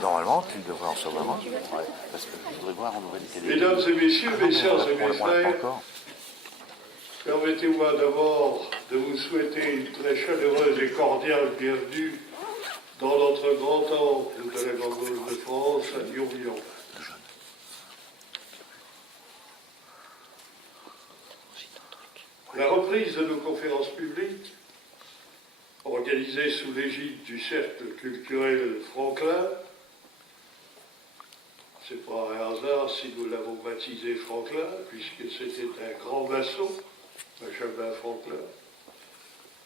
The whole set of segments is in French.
Normalement, tu devrais en recevoir un. Ouais, parce que je voudrais voir en nouvelle-télé. Mesdames et messieurs, mes sœurs et mes On l'a pas frères, encore. permettez-moi d'abord de vous souhaiter une très chaleureuse et cordiale bienvenue dans notre grand temple de la Grande Loge de France à Lyon-Lyon. La reprise de nos conférences publiques, organisées sous l'égide du Cercle culturel Franklin, c'est pas un hasard si nous l'avons baptisé Franklin, puisque c'était un grand maçon, Benjamin Franklin,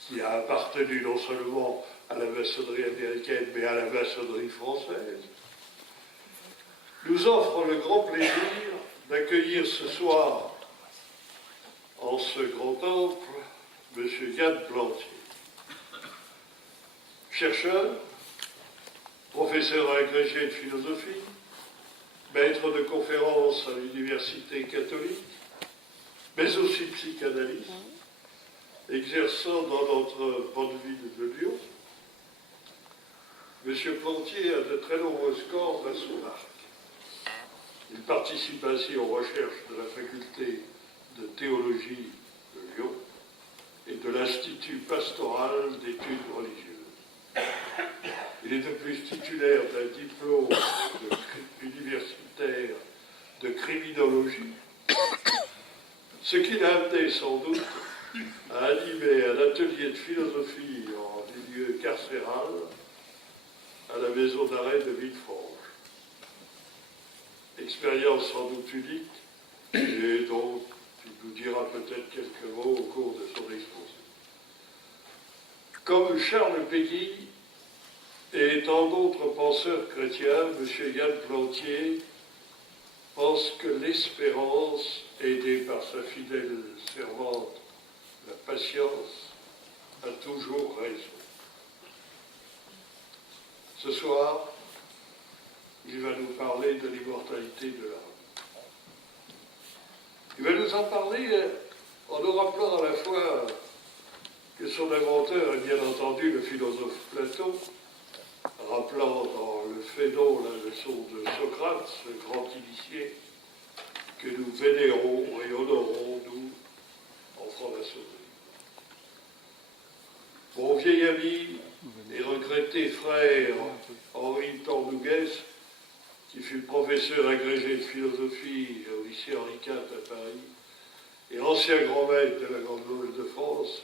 qui a appartenu non seulement à la maçonnerie américaine, mais à la maçonnerie française, nous offre le grand plaisir d'accueillir ce soir, en ce grand temple, M. Yann Plantier. Chercheur, professeur agrégé de philosophie, maître de conférences à l'université catholique, mais aussi psychanalyste, exerçant dans notre bonne ville de Lyon, M. Plantier a de très nombreuses cordes à son arc. Il participe ainsi aux recherches de la faculté de théologie de Lyon et de l'Institut pastoral d'études religieuses. Il est de plus titulaire d'un diplôme universitaire de criminologie, ce qui l'a amené sans doute à animer un atelier de philosophie en milieu carcéral à la maison d'arrêt de Villefranche. Expérience sans doute unique et dont il nous dira peut-être quelques mots au cours de son exposé. Comme Charles Péguy et tant d'autres penseurs chrétiens, M. Yann Plantier pense que l'espérance, aidée par sa fidèle servante, la patience, a toujours raison. Ce soir, il va nous parler de l'immortalité de l'âme. Il va nous en parler en nous rappelant à la fois que son inventeur est bien entendu le philosophe Platon, rappelant dans le Phénon la leçon de Socrate, ce grand initié que nous vénérons et honorons, nous, en franc-maçonnerie. Mon vieil ami et regretté frère Henri Tornouguès, qui fut professeur agrégé de philosophie au lycée Henri IV à Paris et ancien grand maître de la Grande Loge de France,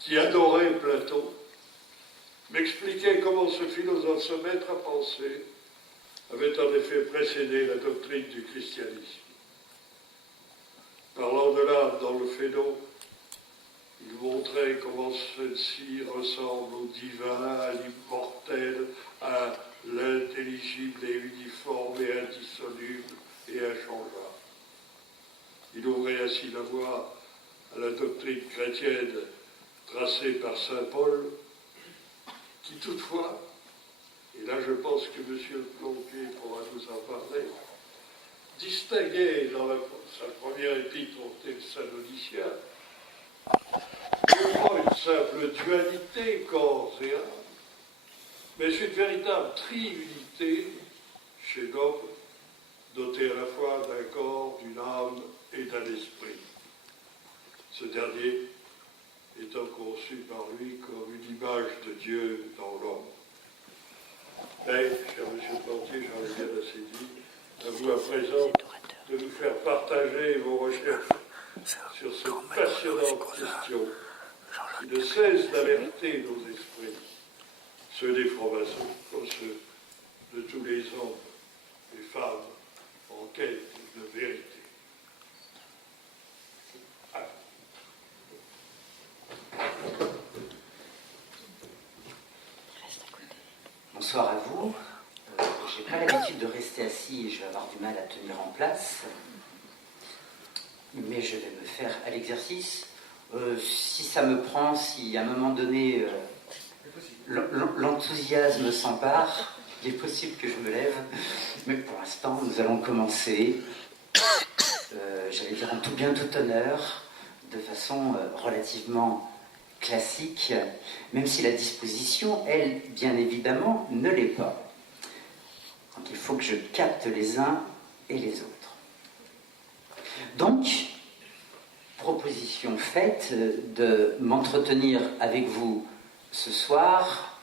qui adorait Platon, m'expliquait comment ce philosophe, ce maître à penser, avait en effet précédé la doctrine du christianisme. Parlant de l'âme dans le Phénon, il montrait comment celle-ci ressemble au divin, à l'immortel, à l'intelligible et uniforme et indissoluble et inchangeable. Il ouvrait ainsi la voie à la doctrine chrétienne tracée par saint Paul, qui toutefois, et là je pense que M. Plantier pourra nous en parler, distinguait dans sa première épître aux Thessaloniciens non pas une simple dualité corps et âme, mais une véritable triunité chez l'homme, doté à la fois d'un corps, d'une âme et d'un esprit. Ce dernier étant conçu par lui comme une image de Dieu dans l'homme. Mais, cher M. Plantier, j'en ai bien assez dit, à vous à présent de nous faire partager vos recherches sur cette passionnante question qui ne cesse d'alerter nos esprits, ceux des francs-maçons comme ceux de tous les hommes et femmes en quête de vérité. Bonsoir à vous. Je n'ai pas l'habitude de rester assis et je vais avoir du mal à tenir en place. Mais je vais me faire à l'exercice. Si ça me prend, si à un moment donné l'enthousiasme s'empare, il est possible que je me lève. Mais pour l'instant, nous allons commencer, j'allais dire en tout bien, tout honneur, de façon relativement classique, même si la disposition, elle, bien évidemment, ne l'est pas. Donc il faut que je capte les uns et les autres. Donc, proposition faite de m'entretenir avec vous ce soir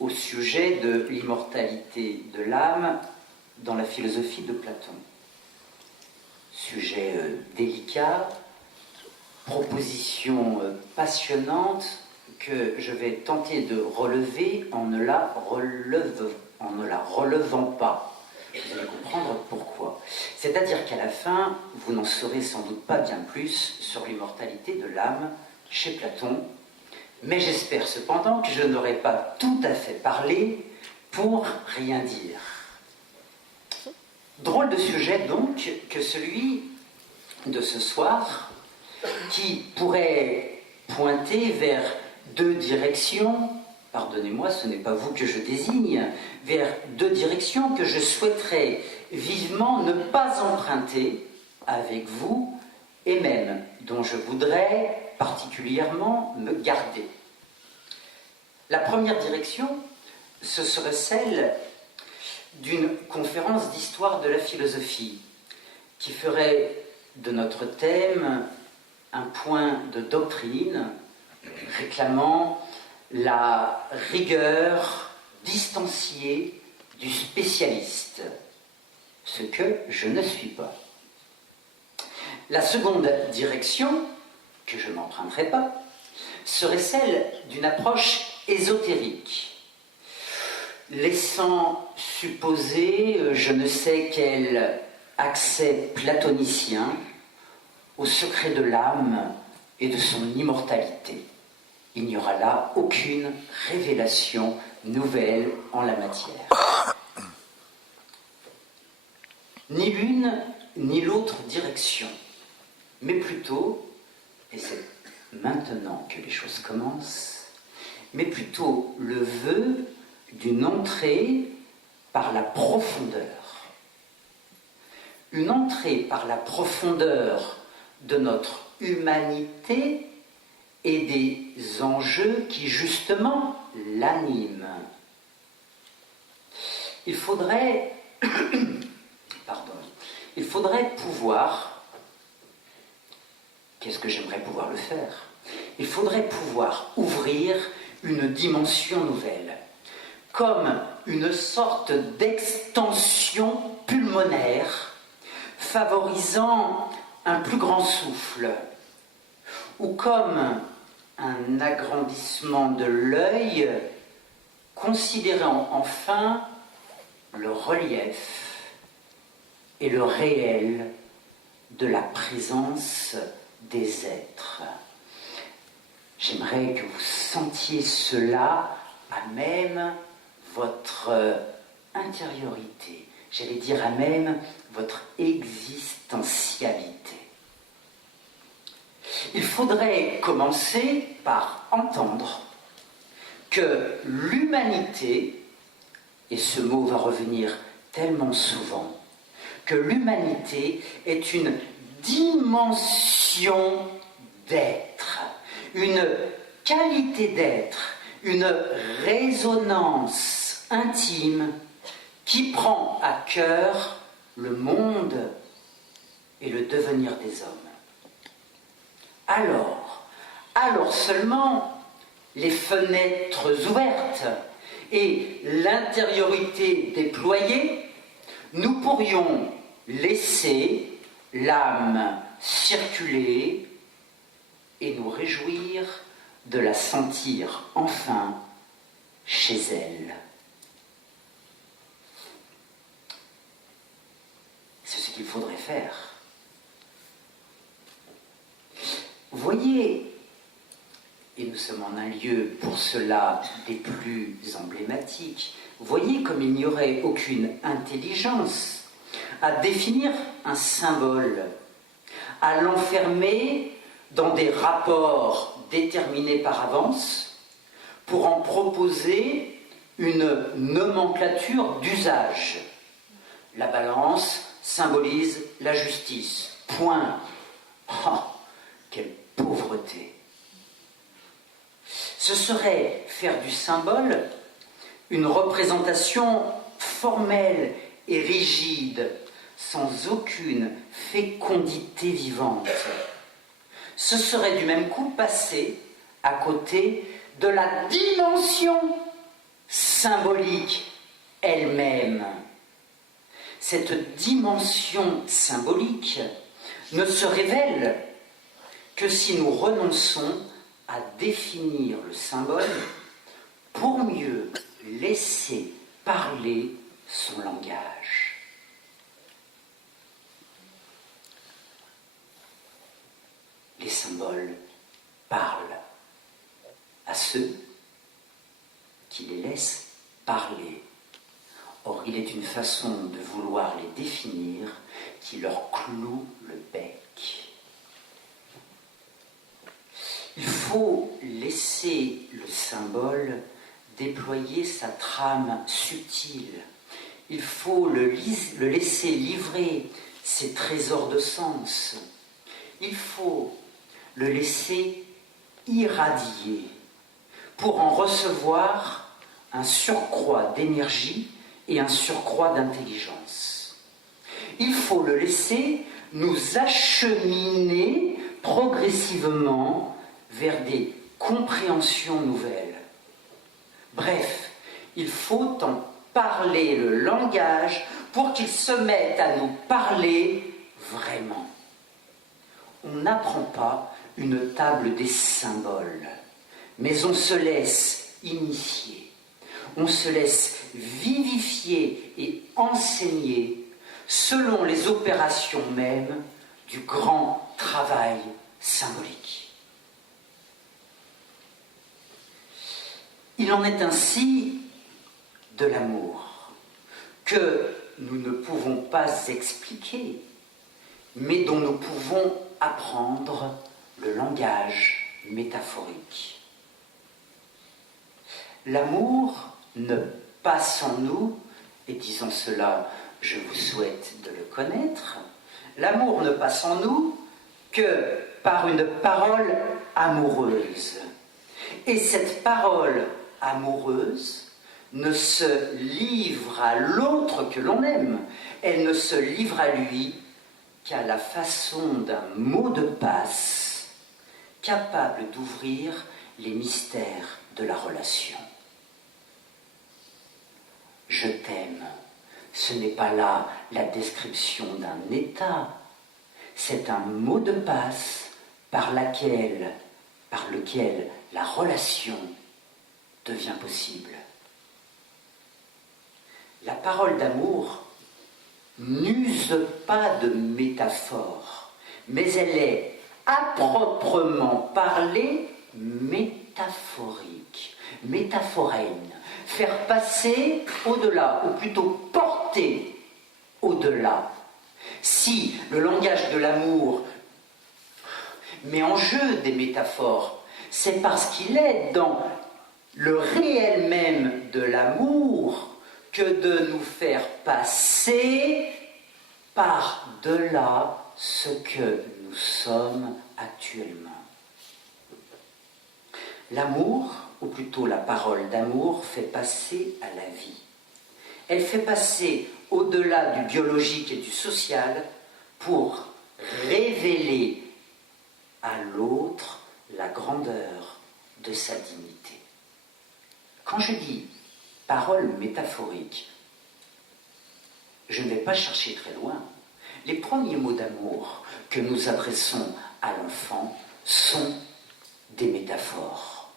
au sujet de l'immortalité de l'âme dans la philosophie de Platon. Sujet délicat, proposition passionnante que je vais tenter de relever en ne la relevant pas. Vous allez comprendre pourquoi. C'est-à-dire qu'à la fin, vous n'en saurez sans doute pas bien plus sur l'immortalité de l'âme chez Platon, mais j'espère cependant que je n'aurai pas tout à fait parlé pour rien dire. Drôle de sujet donc que celui de ce soir, qui pourrait pointer vers deux directions, pardonnez-moi, ce n'est pas vous que je désigne, vers deux directions que je souhaiterais vivement ne pas emprunter avec vous, et même dont je voudrais particulièrement me garder. La première direction, ce serait celle d'une conférence d'histoire de la philosophie, qui ferait de notre thème un point de doctrine réclamant la rigueur distanciée du spécialiste, ce que je ne suis pas. La seconde direction, que je n'emprunterai pas, serait celle d'une approche ésotérique, laissant supposer je ne sais quel accès platonicien au secret de l'âme et de son immortalité. Il n'y aura là aucune révélation nouvelle en la matière. Ni l'une ni l'autre direction, mais plutôt, et c'est maintenant que les choses commencent, mais plutôt le vœu d'une entrée par la profondeur. Une entrée par la profondeur de notre humanité et des enjeux qui justement l'animent. Il faudrait pouvoir, qu'est-ce que j'aimerais pouvoir le faire? Il faudrait pouvoir ouvrir une dimension nouvelle, comme une sorte d'extension pulmonaire favorisant un plus grand souffle, ou comme un agrandissement de l'œil considérant enfin le relief et le réel de la présence des êtres. J'aimerais que vous sentiez cela à même votre intériorité, j'allais dire à même votre existentialité. Il faudrait commencer par entendre que l'humanité, et ce mot va revenir tellement souvent, que l'humanité est une dimension d'être, une qualité d'être, une résonance intime qui prend à cœur le monde et le devenir des hommes. Alors seulement, les fenêtres ouvertes et l'intériorité déployée, nous pourrions laisser l'âme circuler et nous réjouir de la sentir enfin chez elle. C'est ce qu'il faudrait faire. Voyez, et nous sommes en un lieu pour cela des plus emblématiques, voyez comme il n'y aurait aucune intelligence à définir un symbole, à l'enfermer dans des rapports déterminés par avance pour en proposer une nomenclature d'usage. La balance symbolise la justice. Point. Oh, quelle pauvreté! Ce serait faire du symbole une représentation formelle et rigide, sans aucune fécondité vivante. Ce serait du même coup passer à côté de la dimension symbolique elle-même. Cette dimension symbolique ne se révèle que si nous renonçons à définir le symbole pour mieux laisser parler son langage. Les symboles parlent à ceux qui les laissent parler. Or, il est une façon de vouloir les définir qui leur cloue le bec. Il faut laisser le symbole déployer sa trame subtile. Il faut le laisser livrer ses trésors de sens. Il faut le laisser irradier pour en recevoir un surcroît d'énergie et un surcroît d'intelligence. Il faut le laisser nous acheminer progressivement vers des compréhensions nouvelles. Bref, il faut en parler le langage pour qu'il se mette à nous parler vraiment. On n'apprend pas une table des symboles, mais on se laisse initier, on se laisse vivifier et enseigner selon les opérations mêmes du grand travail symbolique. Il en est ainsi de l'amour, que nous ne pouvons pas expliquer, mais dont nous pouvons apprendre le langage métaphorique. L'amour ne passe en nous, et disons cela, je vous souhaite de le connaître, l'amour ne passe en nous que par une parole amoureuse. Et cette parole amoureuse ne se livre à l'autre que l'on aime, elle ne se livre à lui qu'à la façon d'un mot de passe capable d'ouvrir les mystères de la relation. Je t'aime, ce n'est pas là la description d'un état, c'est un mot de passe par lequel la relation devient possible. La parole d'amour n'use pas de métaphore, mais elle est à proprement parler métaphorique, métaphorène, faire passer au-delà, ou plutôt porter au-delà. Si le langage de l'amour met en jeu des métaphores, c'est parce qu'il est dans le réel même de l'amour que de nous faire passer par-delà ce que nous sommes actuellement. L'amour, ou plutôt la parole d'amour, fait passer à la vie. Elle fait passer au-delà du biologique et du social pour révéler à l'autre la grandeur de sa dignité. Quand je dis parole métaphorique, je ne vais pas chercher très loin. Les premiers mots d'amour que nous adressons à l'enfant sont des métaphores.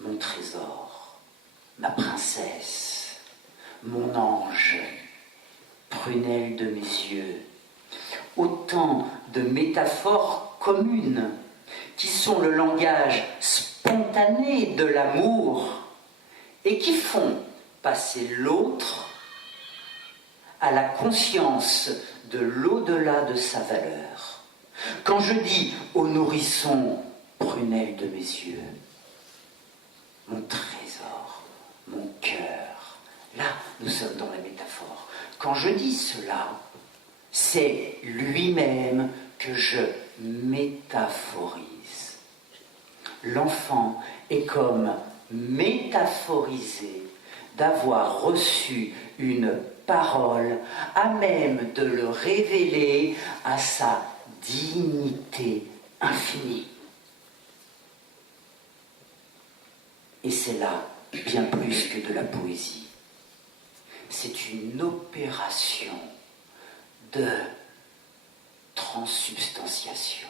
Mon trésor, ma princesse, mon ange, prunelle de mes yeux. Autant de métaphores communes qui sont le langage spontané de l'amour et qui font passer l'autre à la conscience de l'au-delà de sa valeur. Quand je dis au nourrisson, prunelle de mes yeux, mon trésor, mon cœur, là nous sommes dans la métaphore. Quand je dis cela, c'est lui-même que je métaphorise. l'enfant est comme métaphorisé d'avoir reçu une parole à même de le révéler à sa dignité infinie. Et c'est là bien plus que de la poésie. C'est une opération de transsubstantiation.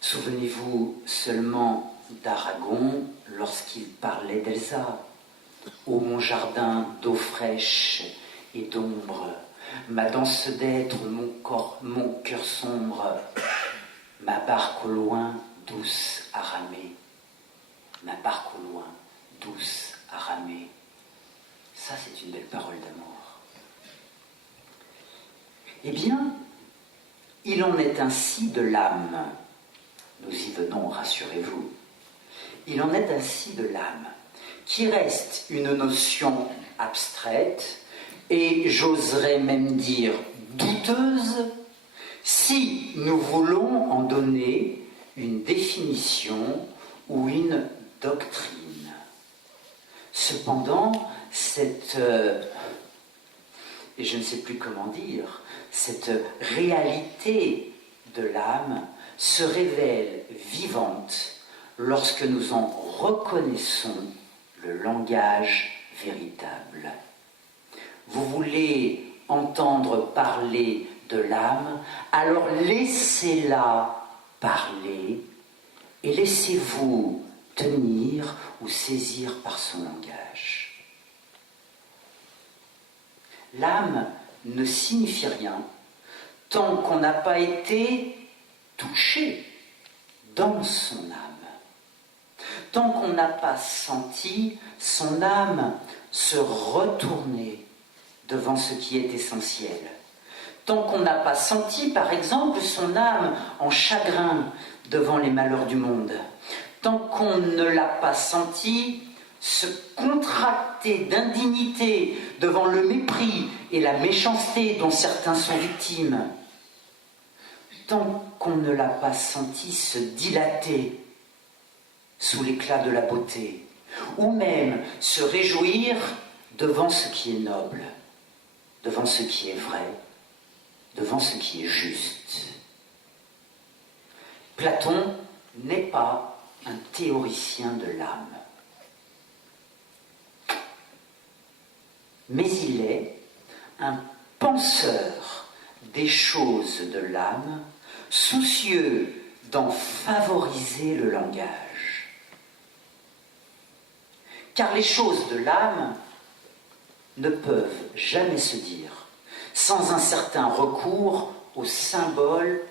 Souvenez-vous seulement d'Aragon lorsqu'il parlait d'Elsa. Ô mon jardin d'eau fraîche et d'ombre, ma danse d'être, mon cœur sombre, ma barque au loin, douce à ramer, ma barque au loin, douce à ramer. Ça, c'est une belle parole d'amour. Eh bien, il en est ainsi de l'âme. Nous y venons, rassurez-vous. Il en est ainsi de l'âme, qui reste une notion abstraite et j'oserais même dire douteuse si nous voulons en donner une définition ou une doctrine. Cependant, cette, et je ne sais plus comment dire, cette réalité de l'âme se révèle vivante lorsque nous en reconnaissons le langage véritable. Vous voulez entendre parler de l'âme, alors laissez-la parler et laissez-vous tenir ou saisir par son langage. L'âme ne signifie rien tant qu'on n'a pas été touché dans son âme, tant qu'on n'a pas senti son âme se retourner devant ce qui est essentiel, tant qu'on n'a pas senti, par exemple, son âme en chagrin devant les malheurs du monde, tant qu'on ne l'a pas senti se contracter d'indignité devant le mépris et la méchanceté dont certains sont victimes, tant qu'on ne l'a pas senti se dilater sous l'éclat de la beauté, ou même se réjouir devant ce qui est noble, devant ce qui est vrai, devant ce qui est juste. Platon n'est pas un théoricien de l'âme, mais il est un penseur des choses de l'âme, soucieux d'en favoriser le langage. Car les choses de l'âme ne peuvent jamais se dire sans un certain recours aux symboles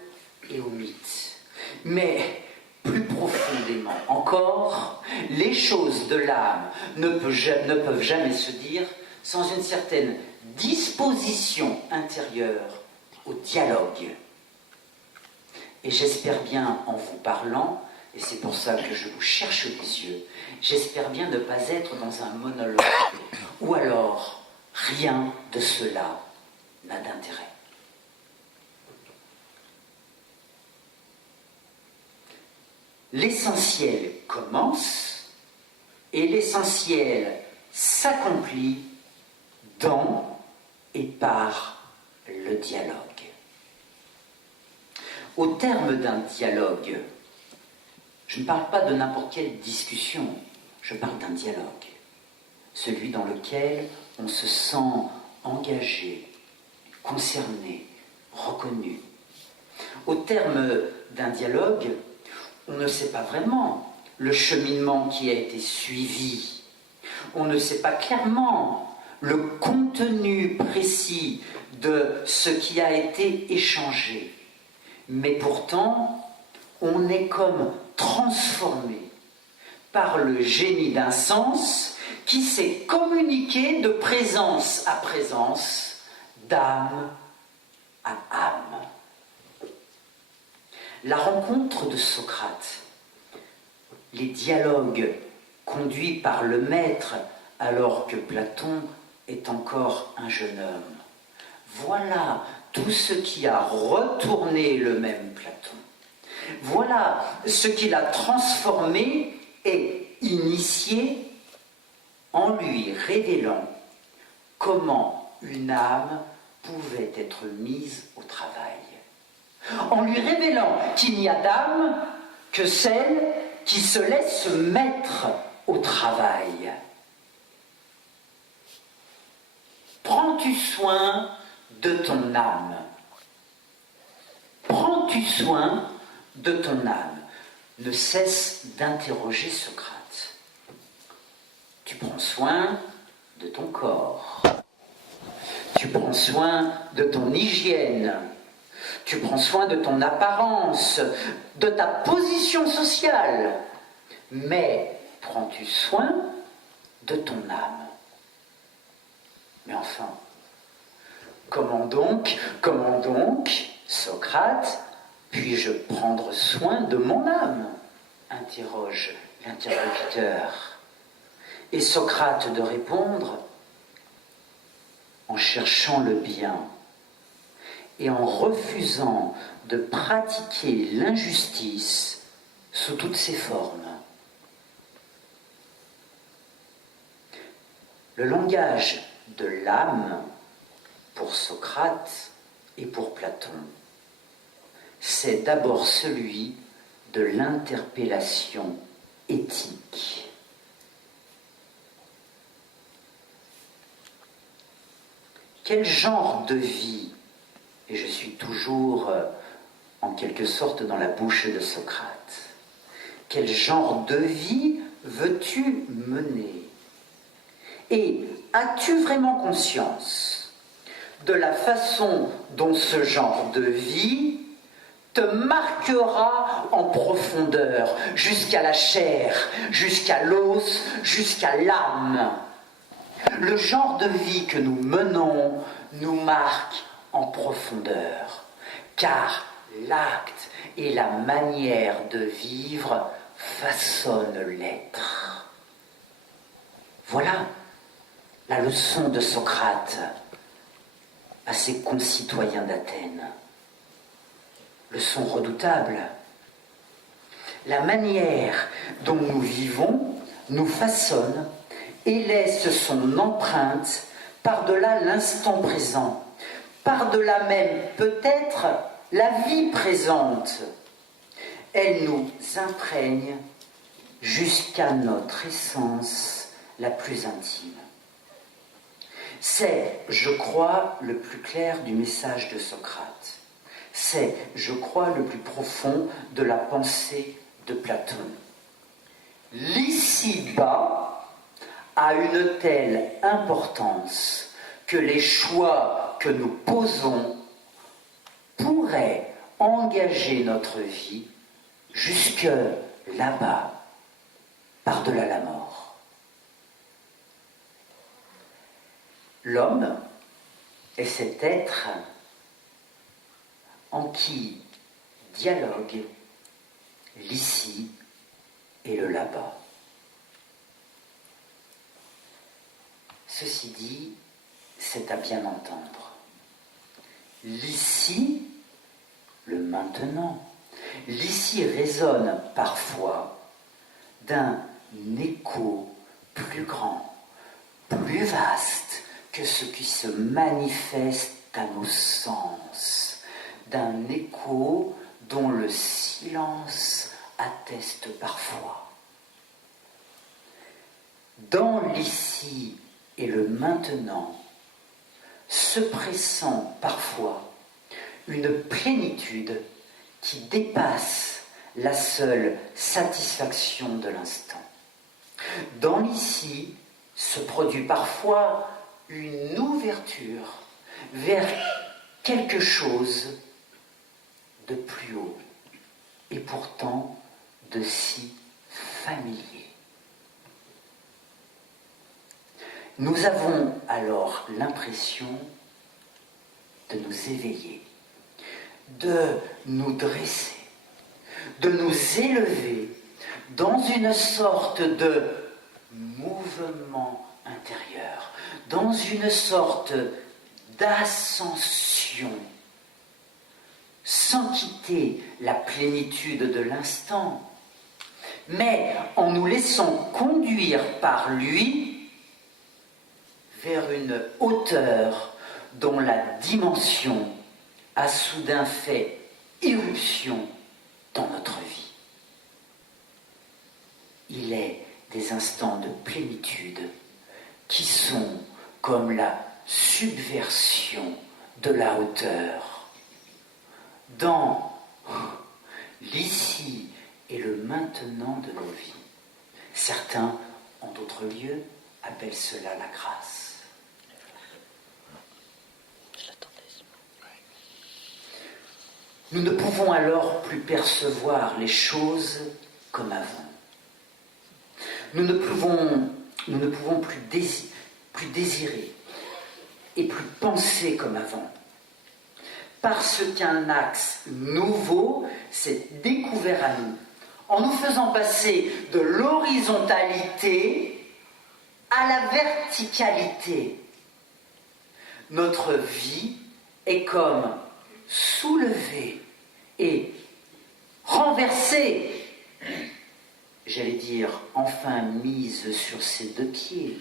et aux mythes. Mais plus profondément encore, les choses de l'âme ne peuvent jamais se dire sans une certaine disposition intérieure au dialogue. Et j'espère bien, en vous parlant, et c'est pour ça que je vous cherche les yeux, j'espère bien ne pas être dans un monologue, ou alors rien de cela n'a d'intérêt. L'essentiel commence et l'essentiel s'accomplit dans et par le dialogue. Au terme d'un dialogue, je ne parle pas de n'importe quelle discussion, je parle d'un dialogue, celui dans lequel on se sent engagé, concerné, reconnu. Au terme d'un dialogue, on ne sait pas vraiment le cheminement qui a été suivi, on ne sait pas clairement le contenu précis de ce qui a été échangé, mais pourtant, on est comme transformé par le génie d'un sens qui s'est communiqué de présence à présence, d'âme à âme. La rencontre de Socrate, les dialogues conduits par le maître alors que Platon est encore un jeune homme. Voilà tout ce qui a retourné le même Platon. Voilà ce qui l'a transformé et initié en lui révélant comment une âme pouvait être mise au travail. En lui révélant qu'il n'y a d'âme que celle qui se laisse mettre au travail. Prends-tu soin de ton âme? Prends-tu soin de ton âme? Ne cesse d'interroger Socrate. Tu prends soin de ton corps. Tu prends soin de ton hygiène. Tu prends soin de ton apparence, de ta position sociale. Mais prends-tu soin de ton âme? Mais enfin, comment donc, Socrate, puis-je prendre soin de mon âme? Interroge l'interlocuteur. Et Socrate de répondre en cherchant le bien et en refusant de pratiquer l'injustice sous toutes ses formes. Le langage de l'âme, pour Socrate et pour Platon, c'est d'abord celui de l'interpellation éthique. Quel genre de vie, et je suis toujours en quelque sorte dans la bouche de Socrate, quel genre de vie veux-tu mener? Et as-tu vraiment conscience de la façon dont ce genre de vie te marquera en profondeur, jusqu'à la chair, jusqu'à l'os, jusqu'à l'âme? Le genre de vie que nous menons nous marque en profondeur, car l'acte et la manière de vivre façonnent l'être. Voilà la leçon de Socrate à ses concitoyens d'Athènes. Leçon redoutable. La manière dont nous vivons nous façonne et laisse son empreinte par-delà l'instant présent, par-delà même peut-être la vie présente. Elle nous imprègne jusqu'à notre essence la plus intime. C'est, je crois, le plus clair du message de Socrate. C'est, je crois, le plus profond de la pensée de Platon. L'ici-bas a une telle importance que les choix que nous posons pourraient engager notre vie jusque là-bas, par-delà la mort. L'homme est cet être en qui dialogue l'ici et le là-bas. Ceci dit, c'est à bien entendre. L'ici, le maintenant, l'ici résonne parfois d'un écho plus grand, plus vaste que ce qui se manifeste à nos sens, d'un écho dont le silence atteste parfois. Dans l'ici et le maintenant, se pressent parfois une plénitude qui dépasse la seule satisfaction de l'instant. Dans l'ici se produit parfois une ouverture vers quelque chose de plus haut et pourtant de si familier. Nous avons alors l'impression de nous éveiller, de nous dresser, de nous élever dans une sorte de mouvement intérieur, dans une sorte d'ascension, sans quitter la plénitude de l'instant, mais en nous laissant conduire par lui vers une hauteur dont la dimension a soudain fait irruption dans notre vie. Il est des instants de plénitude qui sont comme la subversion de la hauteur dans l'ici et le maintenant de nos vies. Certains, en d'autres lieux, appellent cela la grâce. Nous ne pouvons alors plus percevoir les choses comme avant. Nous ne pouvons plus désirer et plus penser comme avant. Parce qu'un axe nouveau s'est découvert à nous, en nous faisant passer de l'horizontalité à la verticalité. Notre vie est comme soulevée et renversée, j'allais dire enfin mise sur ses deux pieds.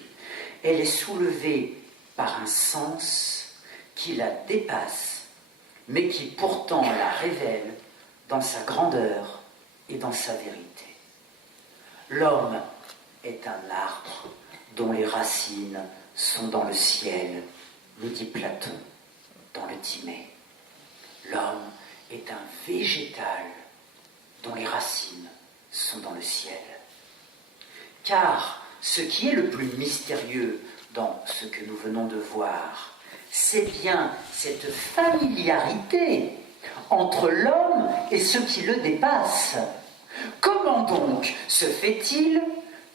Elle est soulevée par un sens qui la dépasse, mais qui pourtant la révèle dans sa grandeur et dans sa vérité. L'homme est un arbre dont les racines sont dans le ciel, nous dit Platon dans le Timée. L'homme est un végétal dont les racines sont dans le ciel. Car ce qui est le plus mystérieux dans ce que nous venons de voir, c'est bien cette familiarité entre l'homme et ce qui le dépasse. Comment donc se fait-il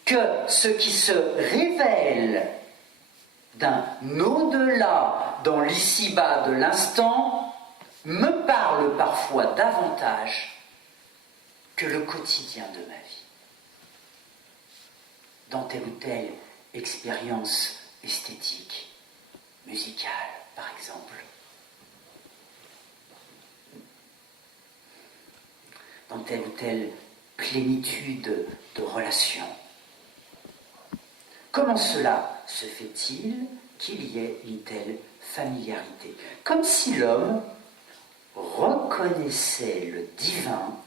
que ce qui se révèle d'un au-delà dans l'ici-bas de l'instant me parle parfois davantage que le quotidien de ma vie? Dans telle ou telle expérience esthétique, musicale par exemple, dans telle ou telle plénitude de relations. Comment cela se fait-il qu'il y ait une telle familiarité? Comme si l'homme reconnaissait le divin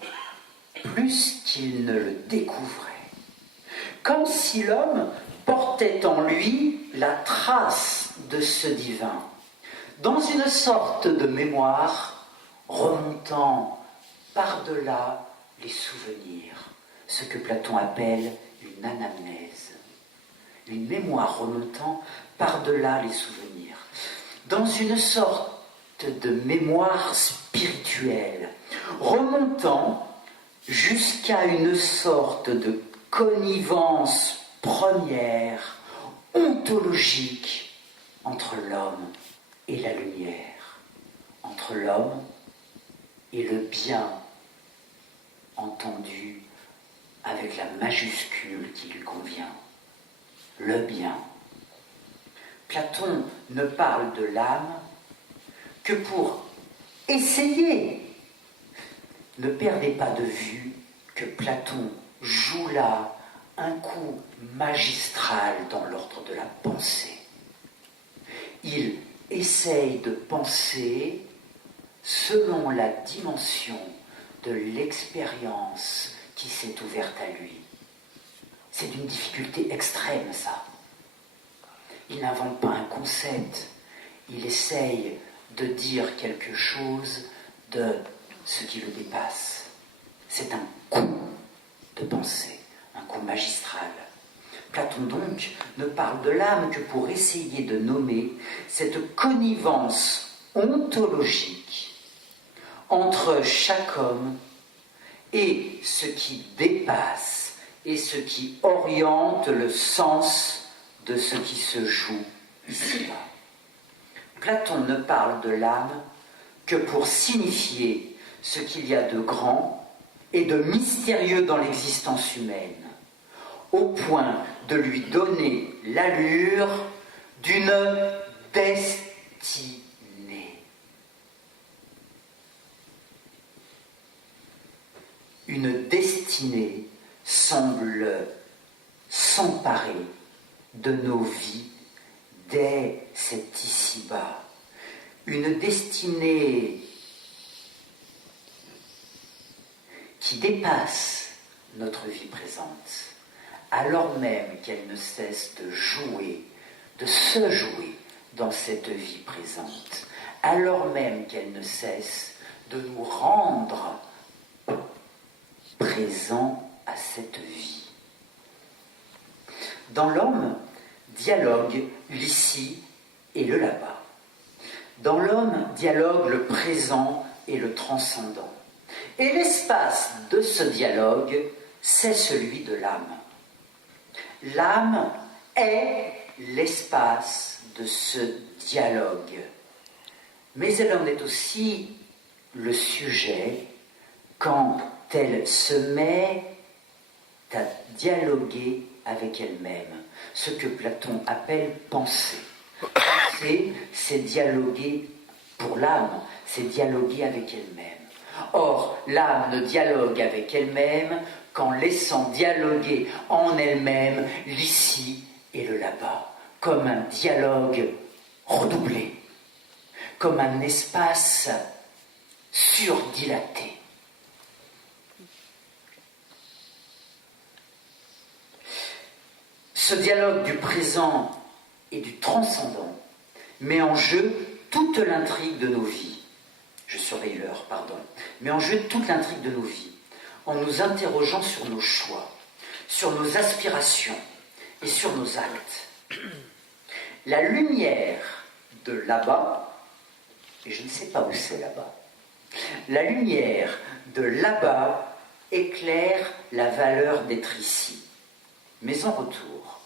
plus qu'il ne le découvrait. Comme si l'homme portait en lui la trace de ce divin, dans une sorte de mémoire remontant par-delà les souvenirs, ce que Platon appelle une anamnèse, une mémoire remontant par-delà les souvenirs, dans une sorte de mémoire spirituelle, remontant jusqu'à une sorte de connivence première, ontologique, entre l'homme et la lumière, entre l'homme et le bien entendu avec la majuscule qui lui convient, le bien. Platon ne parle de l'âme que pour essayer. Ne perdez pas de vue que Platon joue là un coup magistral dans l'ordre de la pensée. Il essaye de penser selon la dimension de l'expérience qui s'est ouverte à lui. C'est d'une difficulté extrême, ça. Il n'invente pas un concept, il essaye de dire quelque chose de ce qui le dépasse. C'est un coup de pensée, un coup magistral. Platon donc ne parle de l'âme que pour essayer de nommer cette connivence ontologique entre chaque homme et ce qui dépasse et ce qui oriente le sens de ce qui se joue ici-bas. Platon ne parle de l'âme que pour signifier ce qu'il y a de grand et de mystérieux dans l'existence humaine, au point de lui donner l'allure d'une destinée. Une destinée semble s'emparer de nos vies dès cet ici-bas. Une destinée qui dépasse notre vie présente, alors même qu'elle ne cesse de jouer, de se jouer dans cette vie présente, alors même qu'elle ne cesse de nous rendre présents à cette vie. Dans l'homme dialogue l'ici et le là-bas. Dans l'homme dialogue le présent et le transcendant. Et l'espace de ce dialogue, c'est celui de l'âme. L'âme est l'espace de ce dialogue. Mais elle en est aussi le sujet quand elle se met à dialoguer avec elle-même, ce que Platon appelle penser. Penser, c'est dialoguer pour l'âme, c'est dialoguer avec elle-même. Or, l'âme ne dialogue avec elle-même qu'en laissant dialoguer en elle-même l'ici et le là-bas, comme un dialogue redoublé, comme un espace surdilaté. Ce dialogue du présent et du transcendant met en jeu toute l'intrigue de nos vies. Je surveille l'heure, pardon. Met en jeu toute l'intrigue de nos vies, en nous interrogeant sur nos choix, sur nos aspirations et sur nos actes. La lumière de là-bas, et je ne sais pas où c'est là-bas, la lumière de là-bas éclaire la valeur d'être ici. Mais en retour,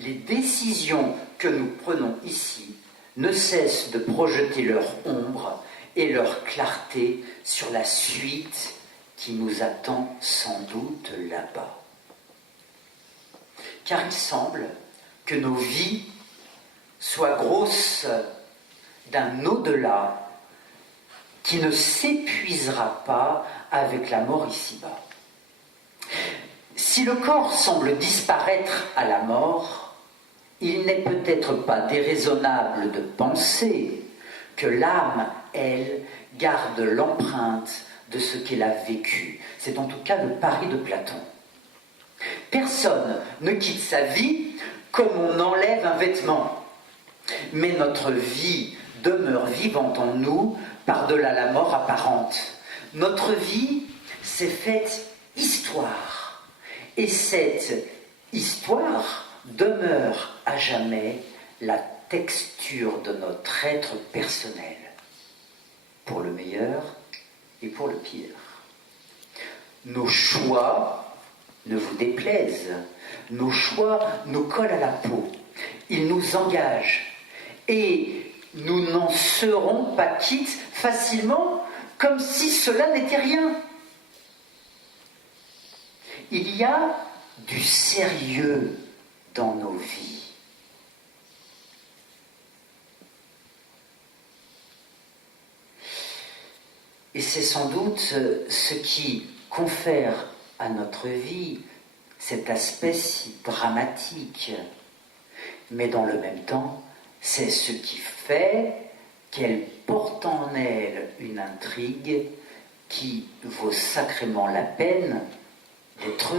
les décisions que nous prenons ici ne cessent de projeter leur ombre et leur clarté sur la suite qui nous attend sans doute là-bas. Car il semble que nos vies soient grosses d'un au-delà qui ne s'épuisera pas avec la mort ici-bas. Si le corps semble disparaître à la mort, il n'est peut-être pas déraisonnable de penser que l'âme, elle, garde l'empreinte de ce qu'elle a vécu. C'est en tout cas le pari de Platon. Personne ne quitte sa vie comme on enlève un vêtement, mais notre vie demeure vivante en nous par-delà la mort apparente. Notre vie s'est faite histoire. Et cette histoire demeure à jamais la texture de notre être personnel, pour le meilleur et pour le pire. Nos choix ne vous déplaisent, nos choix nous collent à la peau, ils nous engagent, et nous n'en serons pas quittes facilement, comme si cela n'était rien. Il y a du sérieux dans nos vies. Et c'est sans doute ce qui confère à notre vie cet aspect si dramatique. Mais dans le même temps, c'est ce qui fait qu'elle porte en elle une intrigue qui vaut sacrément la peine d'être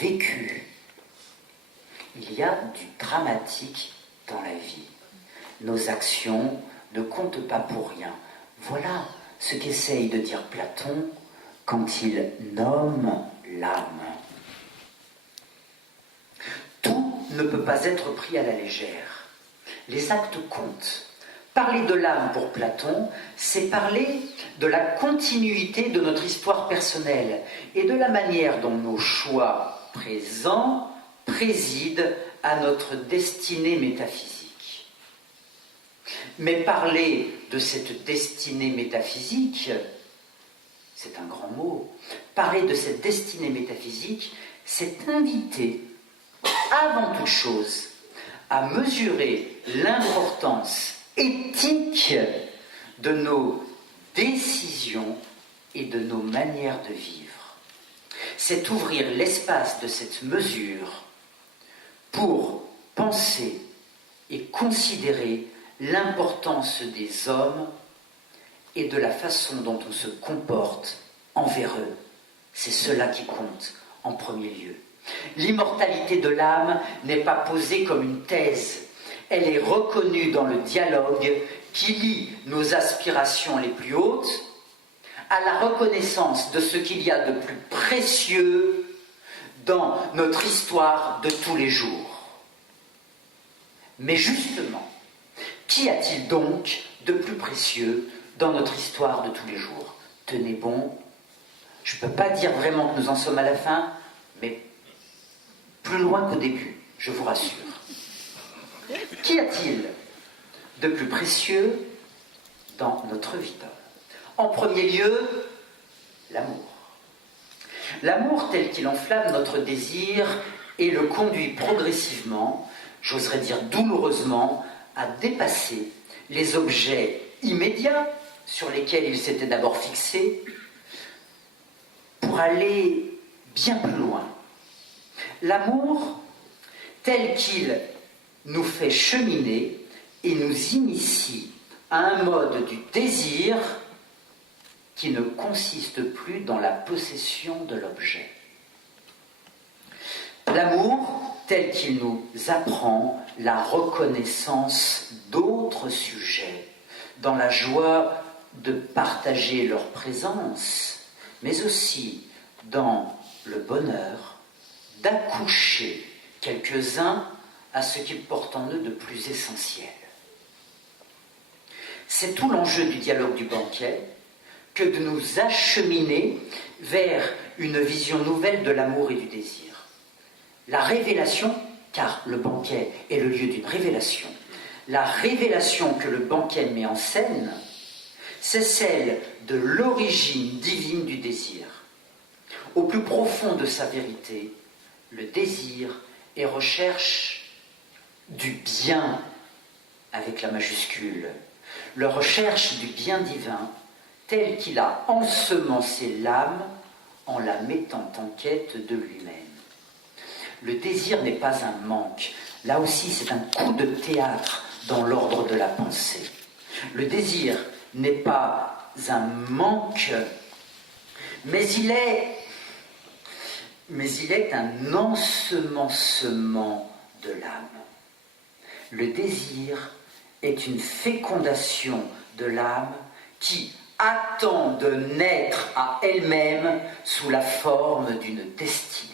vécue. Il y a du dramatique dans la vie. Nos actions ne comptent pas pour rien. Voilà ce qu'essaye de dire Platon quand il nomme l'âme. Tout ne peut pas être pris à la légère. Les actes comptent. Parler de l'âme pour Platon, c'est parler de la continuité de notre histoire personnelle et de la manière dont nos choix présents président à notre destinée métaphysique. Mais parler de cette destinée métaphysique, c'est un grand mot. Parler de cette destinée métaphysique, c'est inviter, avant toute chose, à mesurer l'importance éthique de nos décisions et de nos manières de vivre. C'est ouvrir l'espace de cette mesure pour penser et considérer l'importance des hommes et de la façon dont on se comporte envers eux. C'est cela qui compte en premier lieu. L'immortalité de l'âme n'est pas posée comme une thèse. Elle est reconnue dans le dialogue qui lie nos aspirations les plus hautes à la reconnaissance de ce qu'il y a de plus précieux dans notre histoire de tous les jours. Mais justement, qu'y a-t-il donc de plus précieux dans notre histoire de tous les jours? Tenez bon, je ne peux pas dire vraiment que nous en sommes à la fin, mais plus loin qu'au début, je vous rassure. Qu'y a-t-il de plus précieux dans notre vie d'homme? En premier lieu, l'amour. L'amour tel qu'il enflamme notre désir et le conduit progressivement, j'oserais dire douloureusement, à dépasser les objets immédiats sur lesquels il s'était d'abord fixé pour aller bien plus loin. L'amour tel qu'il nous fait cheminer et nous initie à un mode du désir qui ne consiste plus dans la possession de l'objet. L'amour tel qu'il nous apprend la reconnaissance d'autres sujets, dans la joie de partager leur présence, mais aussi dans le bonheur d'accoucher quelques-uns à ce qu'ils portent en eux de plus essentiel. C'est tout l'enjeu du dialogue du banquet que de nous acheminer vers une vision nouvelle de l'amour et du désir. La révélation, car le banquet est le lieu d'une révélation, la révélation que le banquet met en scène, c'est celle de l'origine divine du désir. Au plus profond de sa vérité, le désir est recherche du bien, avec la majuscule, la recherche du bien divin, tel qu'il a ensemencé l'âme en la mettant en quête de lui-même. Le désir n'est pas un manque. Là aussi, c'est un coup de théâtre dans l'ordre de la pensée. Le désir n'est pas un manque, mais il est un ensemencement de l'âme. Le désir est une fécondation de l'âme qui attend de naître à elle-même sous la forme d'une destinée.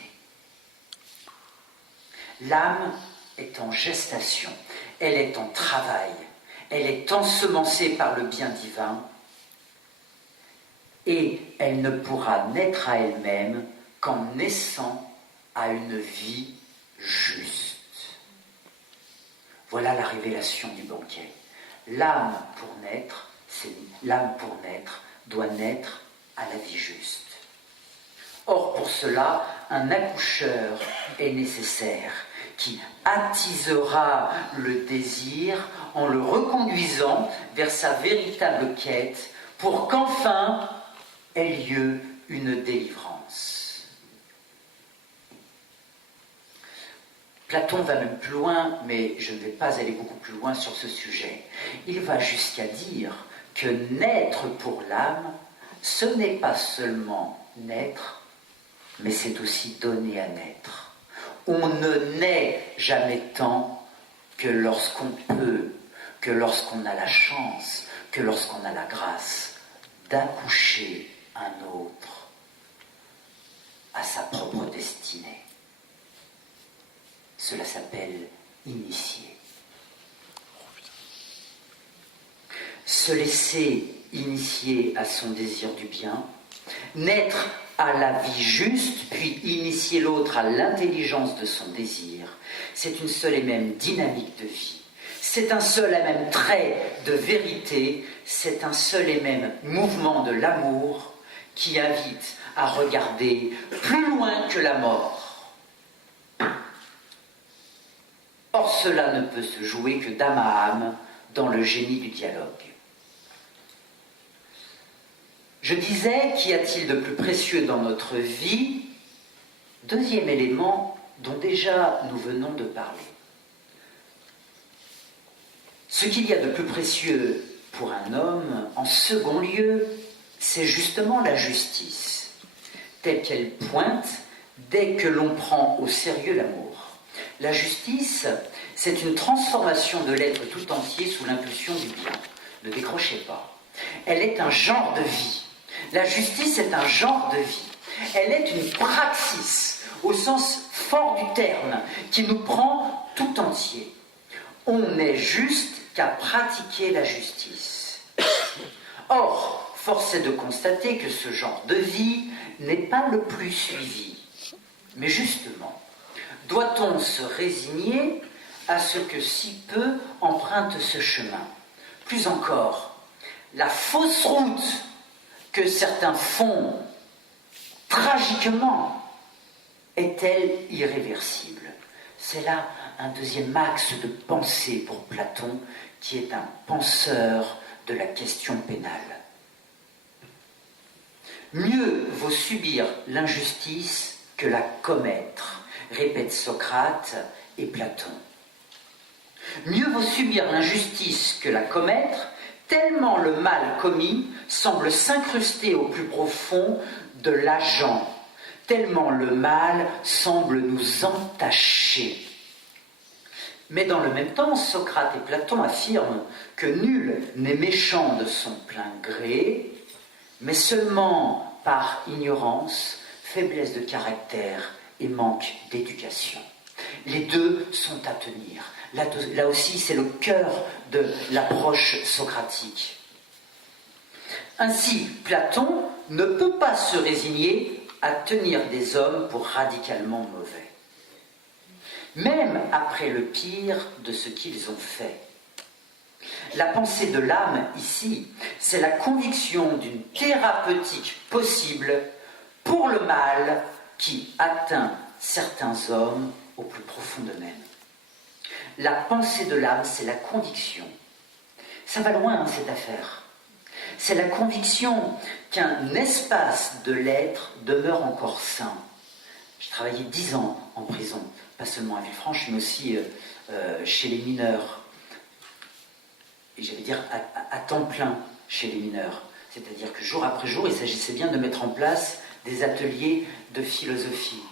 L'âme est en gestation, elle est en travail, elle est ensemencée par le bien divin et elle ne pourra naître à elle-même qu'en naissant à une vie juste. Voilà la révélation du banquet. L'âme pour naître doit naître à la vie juste. Or, pour cela, un accoucheur est nécessaire qui attisera le désir en le reconduisant vers sa véritable quête pour qu'enfin ait lieu une délivrance. Platon va même plus loin, mais je ne vais pas aller beaucoup plus loin sur ce sujet. Il va jusqu'à dire que naître pour l'âme, ce n'est pas seulement naître, mais c'est aussi donner à naître. On ne naît jamais tant que lorsqu'on peut, que lorsqu'on a la chance, que lorsqu'on a la grâce d'accoucher un autre à sa propre destinée. Cela s'appelle initier. Se laisser initier à son désir du bien, naître à la vie juste, puis initier l'autre à l'intelligence de son désir, c'est une seule et même dynamique de vie. C'est un seul et même trait de vérité, c'est un seul et même mouvement de l'amour qui invite à regarder plus loin que la mort. Or cela ne peut se jouer que d'âme à âme dans le génie du dialogue. Je disais, qu'y a-t-il de plus précieux dans notre vie? Deuxième élément dont déjà nous venons de parler. Ce qu'il y a de plus précieux pour un homme, en second lieu, c'est justement la justice, telle qu'elle pointe dès que l'on prend au sérieux l'amour. La justice, c'est une transformation de l'être tout entier sous l'impulsion du bien. Ne décrochez pas. Elle est un genre de vie. La justice est un genre de vie. Elle est une praxis, au sens fort du terme, qui nous prend tout entier. On n'est juste qu'à pratiquer la justice. Or, force est de constater que ce genre de vie n'est pas le plus suivi. Mais justement, doit-on se résigner à ce que si peu empruntent ce chemin? Plus encore, la fausse route que certains font tragiquement est-elle irréversible? C'est là un deuxième axe de pensée pour Platon, qui est un penseur de la question pénale. Mieux vaut subir l'injustice que la commettre, répètent Socrate et Platon. Mieux vaut subir l'injustice que la commettre, tellement le mal commis semble s'incruster au plus profond de l'agent, tellement le mal semble nous entacher. Mais dans le même temps, Socrate et Platon affirment que nul n'est méchant de son plein gré, mais seulement par ignorance, faiblesse de caractère et manque d'éducation. Les deux sont à tenir. Là aussi, c'est le cœur de l'approche socratique. Ainsi, Platon ne peut pas se résigner à tenir des hommes pour radicalement mauvais, même après le pire de ce qu'ils ont fait. La pensée de l'âme, ici, c'est la conviction d'une thérapeutique possible pour le mal qui atteint certains hommes au plus profond d'eux-mêmes. La pensée de l'âme, c'est la conviction. Ça va loin, cette affaire. C'est la conviction qu'un espace de l'être demeure encore sain. J'ai travaillé 10 ans en prison, pas seulement à Villefranche, mais aussi chez les mineurs. Et j'allais dire à temps plein chez les mineurs. C'est-à-dire que jour après jour, il s'agissait bien de mettre en place des ateliers de philosophie.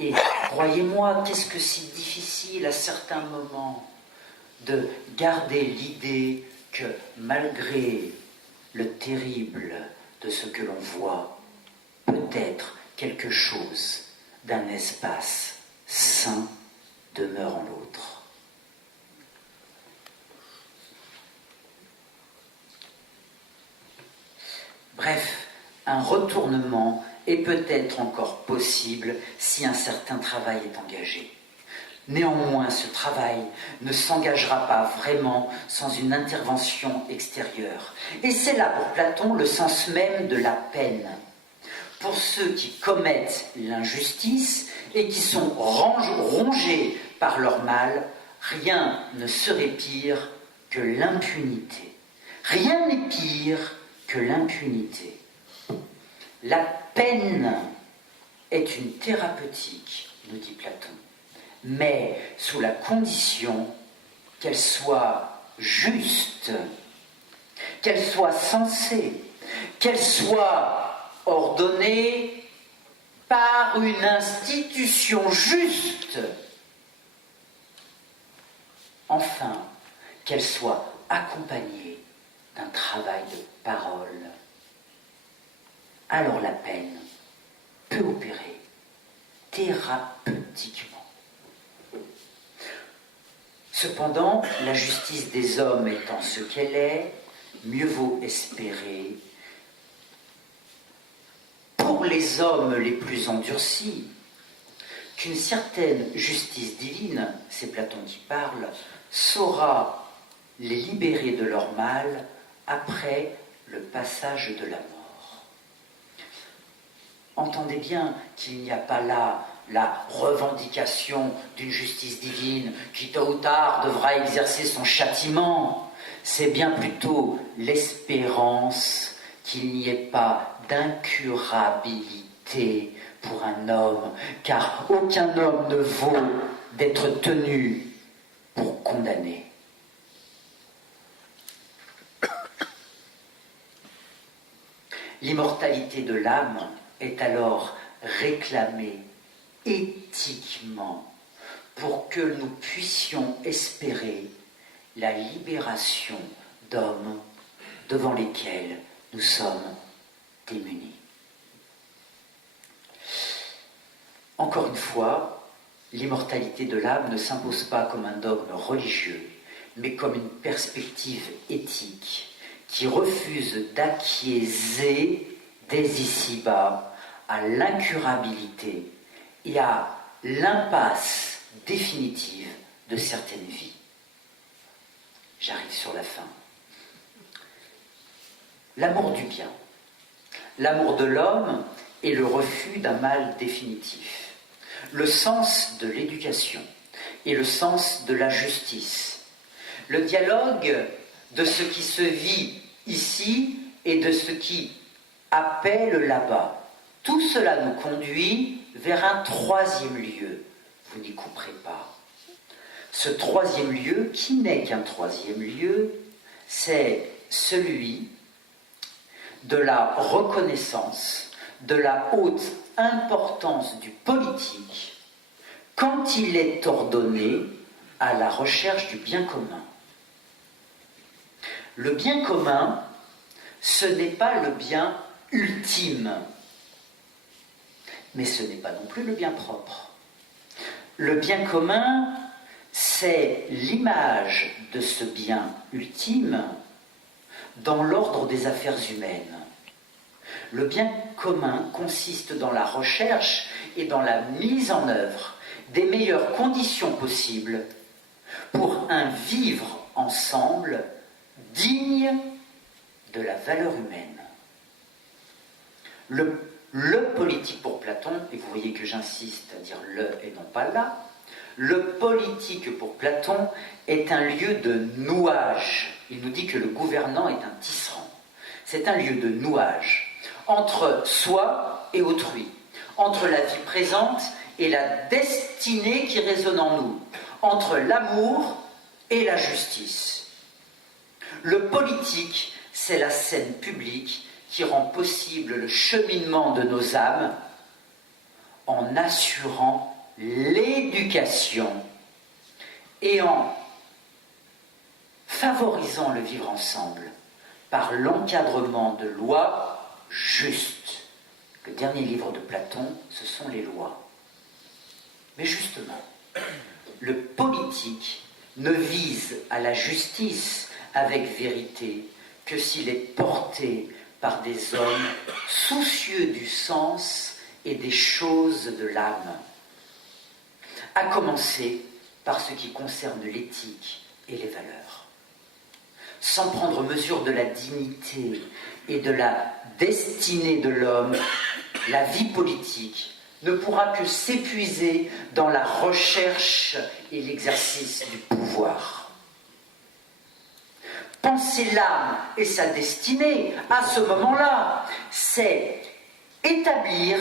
Et croyez-moi, qu'est-ce que c'est difficile à certains moments de garder l'idée que malgré le terrible de ce que l'on voit, peut-être quelque chose d'un espace sain demeure en l'autre. Bref, un retournement est peut-être encore possible si un certain travail est engagé. Néanmoins, ce travail ne s'engagera pas vraiment sans une intervention extérieure. Et c'est là pour Platon le sens même de la peine. Pour ceux qui commettent l'injustice et qui sont rongés par leur mal, rien ne serait pire que l'impunité. Rien n'est pire que l'impunité. La peine est une thérapeutique, nous dit Platon, mais sous la condition qu'elle soit juste, qu'elle soit sensée, qu'elle soit ordonnée par une institution juste, enfin, qu'elle soit accompagnée d'un travail de parole. Alors la peine peut opérer thérapeutiquement. Cependant, la justice des hommes étant ce qu'elle est, mieux vaut espérer, pour les hommes les plus endurcis, qu'une certaine justice divine, c'est Platon qui parle, saura les libérer de leur mal après le passage de la mort. Entendez bien qu'il n'y a pas là la revendication d'une justice divine qui tôt ou tard devra exercer son châtiment, c'est bien plutôt l'espérance qu'il n'y ait pas d'incurabilité pour un homme, car aucun homme ne vaut d'être tenu pour condamner. L'immortalité de l'âme est alors réclamée éthiquement pour que nous puissions espérer la libération d'hommes devant lesquels nous sommes démunis. Encore une fois, l'immortalité de l'âme ne s'impose pas comme un dogme religieux, mais comme une perspective éthique qui refuse d'acquiescer dès ici-bas à l'incurabilité et à l'impasse définitive de certaines vies. J'arrive sur la fin. L'amour du bien, l'amour de l'homme est le refus d'un mal définitif. Le sens de l'éducation et le sens de la justice. Le dialogue de ce qui se vit ici et de ce qui appelle là-bas. Tout cela nous conduit vers un troisième lieu. Vous n'y couperez pas. Ce troisième lieu, qui n'est qu'un troisième lieu, c'est celui de la reconnaissance de la haute importance du politique quand il est ordonné à la recherche du bien commun. Le bien commun, ce n'est pas le bien ultime, mais ce n'est pas non plus le bien propre. Le bien commun, c'est l'image de ce bien ultime dans l'ordre des affaires humaines. Le bien commun consiste dans la recherche et dans la mise en œuvre des meilleures conditions possibles pour un vivre ensemble digne de la valeur humaine. Le politique pour Platon, et vous voyez que j'insiste à dire le et non pas là, le politique pour Platon est un lieu de nouage. Il nous dit que le gouvernant est un tisserand. C'est un lieu de nouage entre soi et autrui, entre la vie présente et la destinée qui résonne en nous, entre l'amour et la justice. Le politique, c'est la scène publique qui rend possible le cheminement de nos âmes en assurant l'éducation et en favorisant le vivre ensemble par l'encadrement de lois justes. Le dernier livre de Platon, ce sont les lois. Mais justement, le politique ne vise à la justice avec vérité que s'il est porté par des hommes soucieux du sens et des choses de l'âme, à commencer par ce qui concerne l'éthique et les valeurs. Sans prendre mesure de la dignité et de la destinée de l'homme, la vie politique ne pourra que s'épuiser dans la recherche et l'exercice du pouvoir. Penser l'âme et sa destinée, à ce moment-là, c'est établir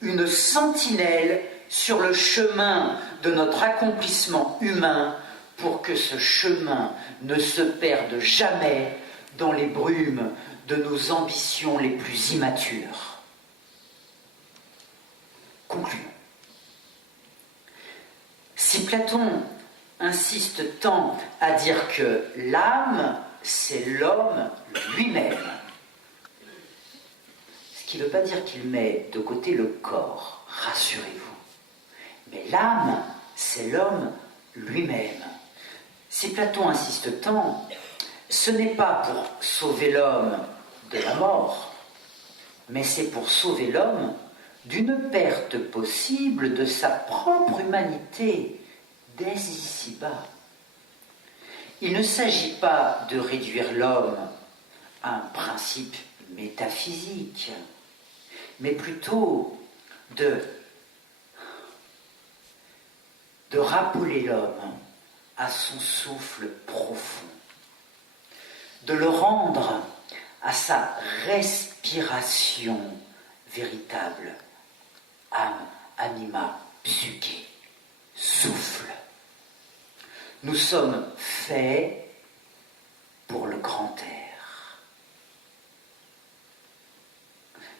une sentinelle sur le chemin de notre accomplissement humain pour que ce chemin ne se perde jamais dans les brumes de nos ambitions les plus immatures. Concluons. Si Platon insiste tant à dire que l'âme, c'est l'homme lui-même, ce qui ne veut pas dire qu'il met de côté le corps, rassurez-vous. Mais l'âme, c'est l'homme lui-même. Si Platon insiste tant, ce n'est pas pour sauver l'homme de la mort, mais c'est pour sauver l'homme d'une perte possible de sa propre humanité dès ici-bas. Il ne s'agit pas de réduire l'homme à un principe métaphysique, mais plutôt de de rappeler l'homme à son souffle profond, de le rendre à sa respiration véritable, âme, anima, psyché, souffle. Nous sommes faits pour le grand air.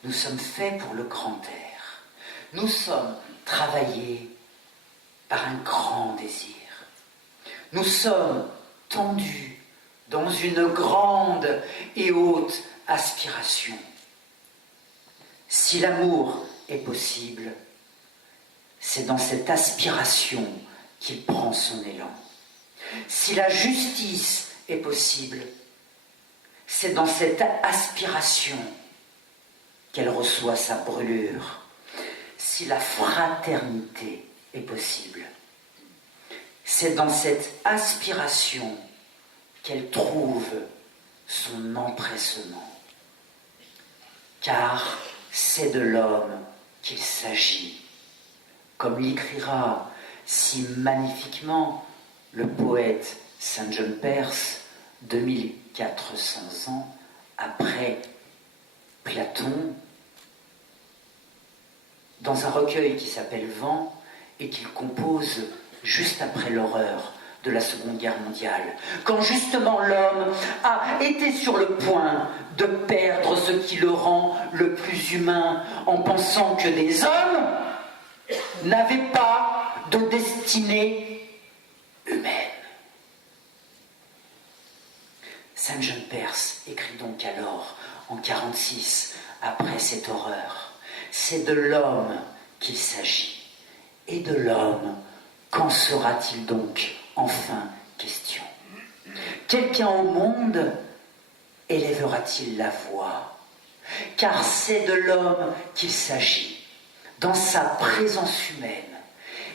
Nous sommes faits pour le grand air. Nous sommes travaillés par un grand désir. Nous sommes tendus dans une grande et haute aspiration. Si l'amour est possible, c'est dans cette aspiration qu'il prend son élan. Si la justice est possible, c'est dans cette aspiration qu'elle reçoit sa brûlure. Si la fraternité est possible, c'est dans cette aspiration qu'elle trouve son empressement. Car c'est de l'homme qu'il s'agit, comme l'écrira si magnifiquement le poète Saint John Perse 2400 ans après Platon, dans un recueil qui s'appelle Vent et qu'il compose juste après l'horreur de la Seconde Guerre mondiale, quand justement l'homme a été sur le point de perdre ce qui le rend le plus humain, en pensant que des hommes n'avaient pas de destinée humaine. Saint John Perse écrit donc alors, en 1946, après cette horreur, c'est de l'homme qu'il s'agit. Et de l'homme, qu'en sera-t-il donc enfin question? Quelqu'un au monde élèvera-t-il la voix? Car c'est de l'homme qu'il s'agit, dans sa présence humaine,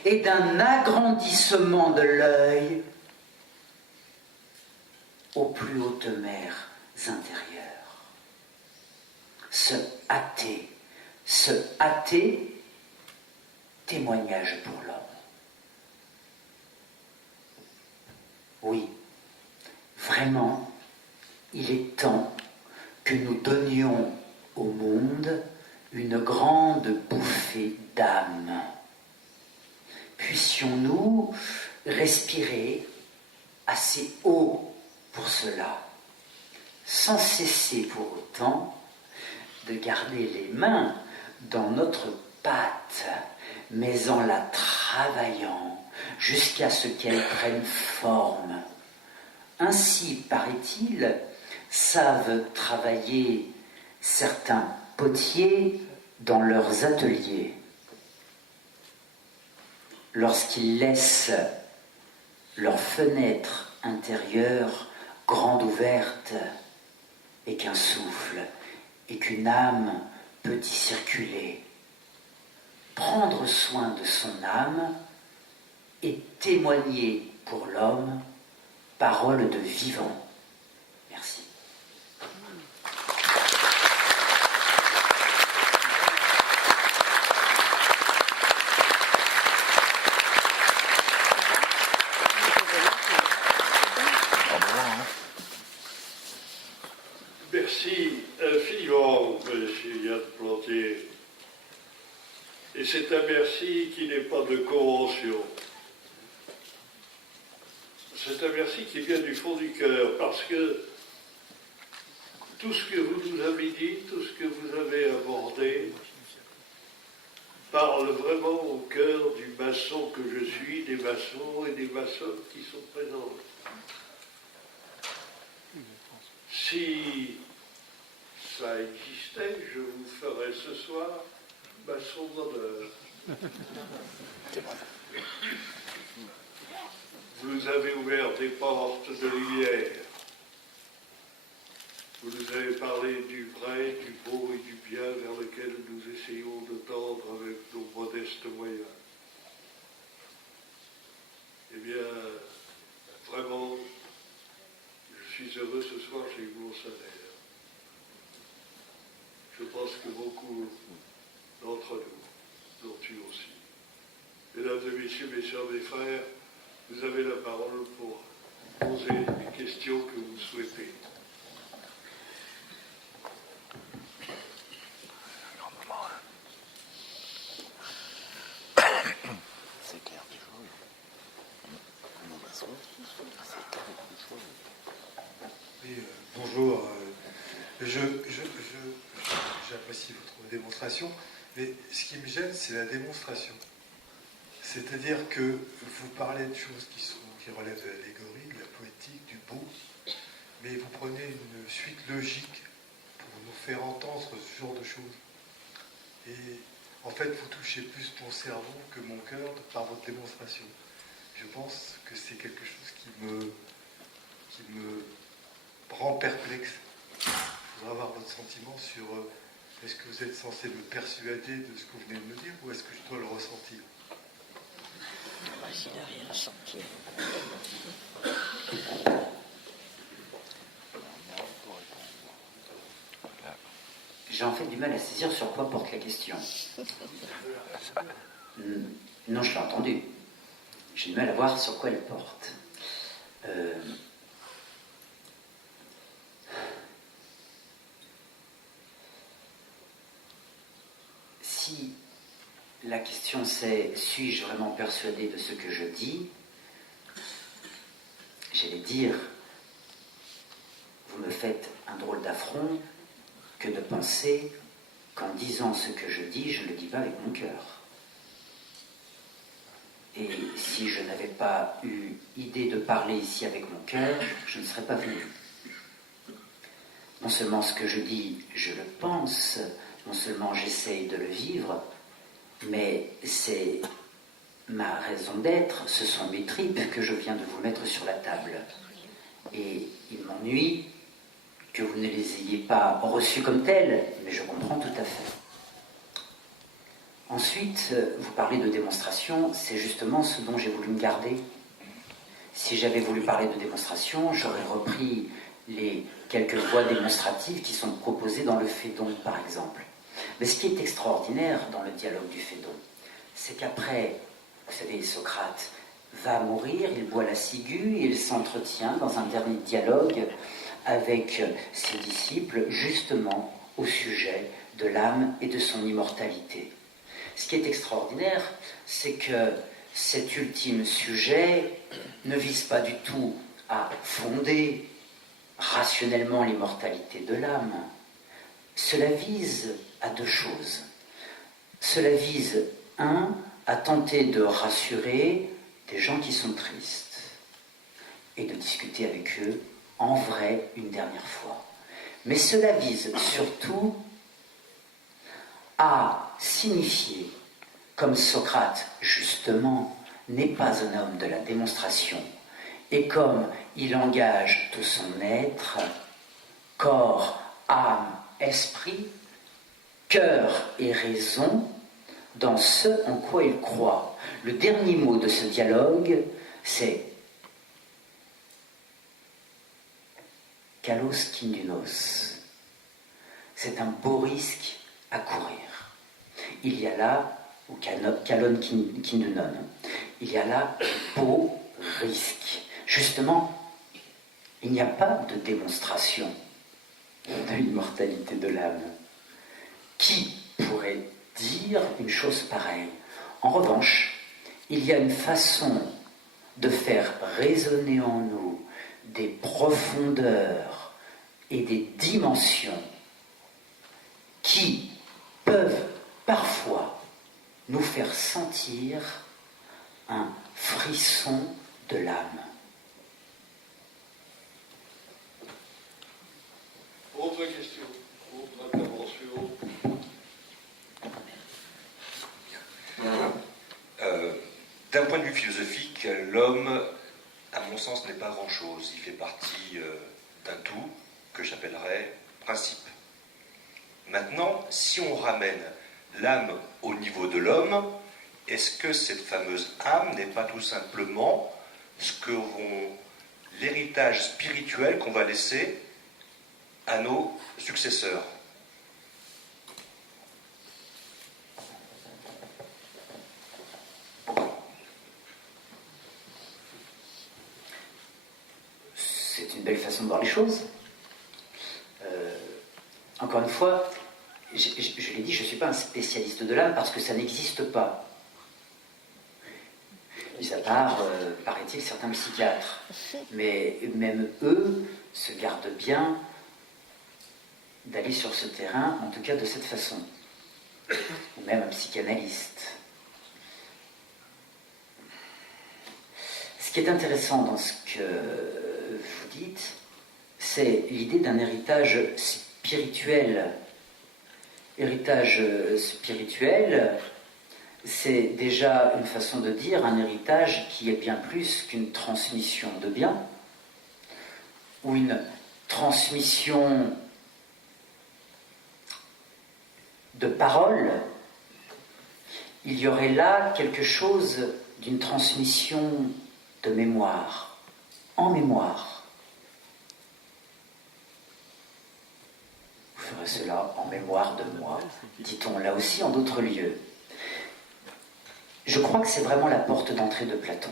et d'un agrandissement de l'œil aux plus hautes mers intérieures. Se hâter, témoignage pour l'homme. Oui, vraiment, il est temps que nous donnions au monde une grande bouffée d'âme. Puissions-nous respirer assez haut pour cela, sans cesser pour autant de garder les mains dans notre pâte, mais en la travaillant jusqu'à ce qu'elle prenne forme. Ainsi, paraît-il, savent travailler certains potiers dans leurs ateliers. Lorsqu'ils laissent leurs fenêtres intérieures grandes ouvertes et qu'un souffle et qu'une âme peut y circuler. Prendre soin de son âme et témoigner pour l'homme parole de vivant. Merci. Merci infiniment, M. Yann Plantier. Et c'est un merci qui n'est pas de convention. C'est un merci qui vient du fond du cœur, parce que tout ce que vous nous avez dit, tout ce que vous avez abordé, parle vraiment au cœur du maçon que je suis, des maçons et des maçonnes qui sont présents. Si ça existait, je vous ferais ce soir maçon d'honneur. Vous nous avez ouvert des portes de lumière. Vous nous avez parlé du vrai, du beau et du bien vers lequel nous essayons de tendre avec nos modestes moyens. Eh bien, vraiment, je suis heureux ce soir, j'ai eu mon salaire. Je pense que beaucoup d'entre nous l'ont eu aussi. Mesdames et messieurs, mes chers des frères, vous avez la parole pour poser les questions que vous souhaitez. C'est clair des choses. Nous passons. C'est clair des choses. Oui, bonjour. J'apprécie votre démonstration, mais ce qui me gêne, c'est la démonstration. C'est-à-dire que vous parlez de choses qui relèvent de l'allégorie, de la poétique, du beau, mais vous prenez une suite logique pour nous faire entendre ce genre de choses. Et en fait, vous touchez plus mon cerveau que mon cœur par votre démonstration. Je pense que c'est quelque chose qui me rend perplexe. Je voudrais avoir votre sentiment sur est-ce que vous êtes censé me persuader de ce que vous venez de me dire ou est-ce que je dois le ressentir? Il n'a rien à sentir. J'ai en fait du mal à saisir sur quoi porte la question. Non, je l'ai entendu. J'ai du mal à voir sur quoi elle porte. Si la question c'est « suis-je vraiment persuadé de ce que je dis ?» J'allais dire « vous me faites un drôle d'affront que de penser qu'en disant ce que je dis, je ne le dis pas avec mon cœur. Et si je n'avais pas eu idée de parler ici avec mon cœur, je ne serais pas venu. Non seulement ce que je dis, je le pense, non seulement j'essaye de le vivre, mais c'est ma raison d'être, ce sont mes tripes que je viens de vous mettre sur la table. Et il m'ennuie que vous ne les ayez pas reçus comme tels, mais je comprends tout à fait. Ensuite, vous parlez de démonstration, c'est justement ce dont j'ai voulu me garder. Si j'avais voulu parler de démonstration, j'aurais repris les quelques voies démonstratives qui sont proposées dans le Phédon, par exemple. Mais ce qui est extraordinaire dans le dialogue du Phédon, c'est qu'après, vous savez, Socrate va mourir, il boit la ciguë, et il s'entretient dans un dernier dialogue avec ses disciples, justement au sujet de l'âme et de son immortalité. Ce qui est extraordinaire, c'est que cet ultime sujet ne vise pas du tout à fonder rationnellement l'immortalité de l'âme. Cela vise à deux choses. Cela vise, un, à tenter de rassurer des gens qui sont tristes et de discuter avec eux en vrai une dernière fois. Mais cela vise surtout à signifier, comme Socrate, justement, n'est pas un homme de la démonstration, et comme il engage tout son être, corps, âme, esprit, cœur et raison, dans ce en quoi il croit. Le dernier mot de ce dialogue, c'est Kalos Kindunos. C'est un beau risque à courir. Il y a là, ou Kalon Kindunon, il y a là un beau risque. Justement, il n'y a pas de démonstration de l'immortalité de l'âme. Qui pourrait dire une chose pareille? En revanche, il y a une façon de faire résonner en nous des profondeurs et des dimensions qui peuvent parfois nous faire sentir un frisson de l'âme. Autre question, autre intervention. D'un point de vue philosophique, l'homme, à mon sens, n'est pas grand-chose. Il fait partie d'un tout que j'appellerais principe. Maintenant, si on ramène l'âme au niveau de l'homme, est-ce que cette fameuse âme n'est pas tout simplement l'héritage spirituel qu'on va laisser à nos successeurs? une belle façon de voir les choses. Encore une fois, je l'ai dit, je ne suis pas un spécialiste de l'âme parce que ça n'existe pas. Mis à part, paraît-il, certains psychiatres. Mais même eux se gardent bien d'aller sur ce terrain, en tout cas de cette façon. Ou même un psychanalyste. Ce qui est intéressant dans ce que vous dites, c'est l'idée d'un héritage spirituel. Héritage spirituel, c'est déjà une façon de dire un héritage qui est bien plus qu'une transmission de biens, ou une transmission de paroles. Il y aurait là quelque chose d'une transmission de mémoire, en mémoire. Vous ferez cela en mémoire de moi, dit-on là aussi en d'autres lieux. Je crois que c'est vraiment la porte d'entrée de Platon,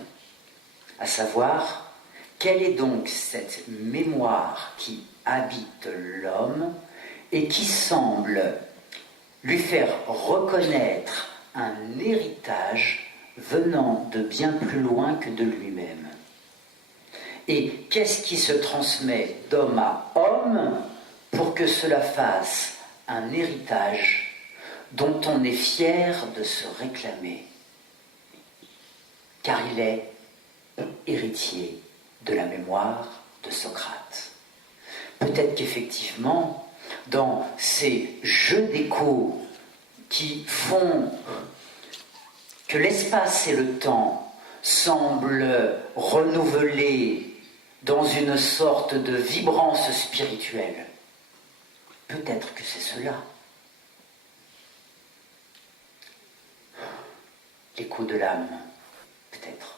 à savoir, quelle est donc cette mémoire qui habite l'homme et qui semble lui faire reconnaître un héritage venant de bien plus loin que de lui-même. Et qu'est-ce qui se transmet d'homme à homme pour que cela fasse un héritage dont on est fier de se réclamer, car il est héritier de la mémoire de Socrate. Peut-être qu'effectivement, dans ces jeux d'écho qui font que l'espace et le temps semblent renouveler dans une sorte de vibrance spirituelle, peut-être que c'est cela. L'écho de l'âme, peut-être.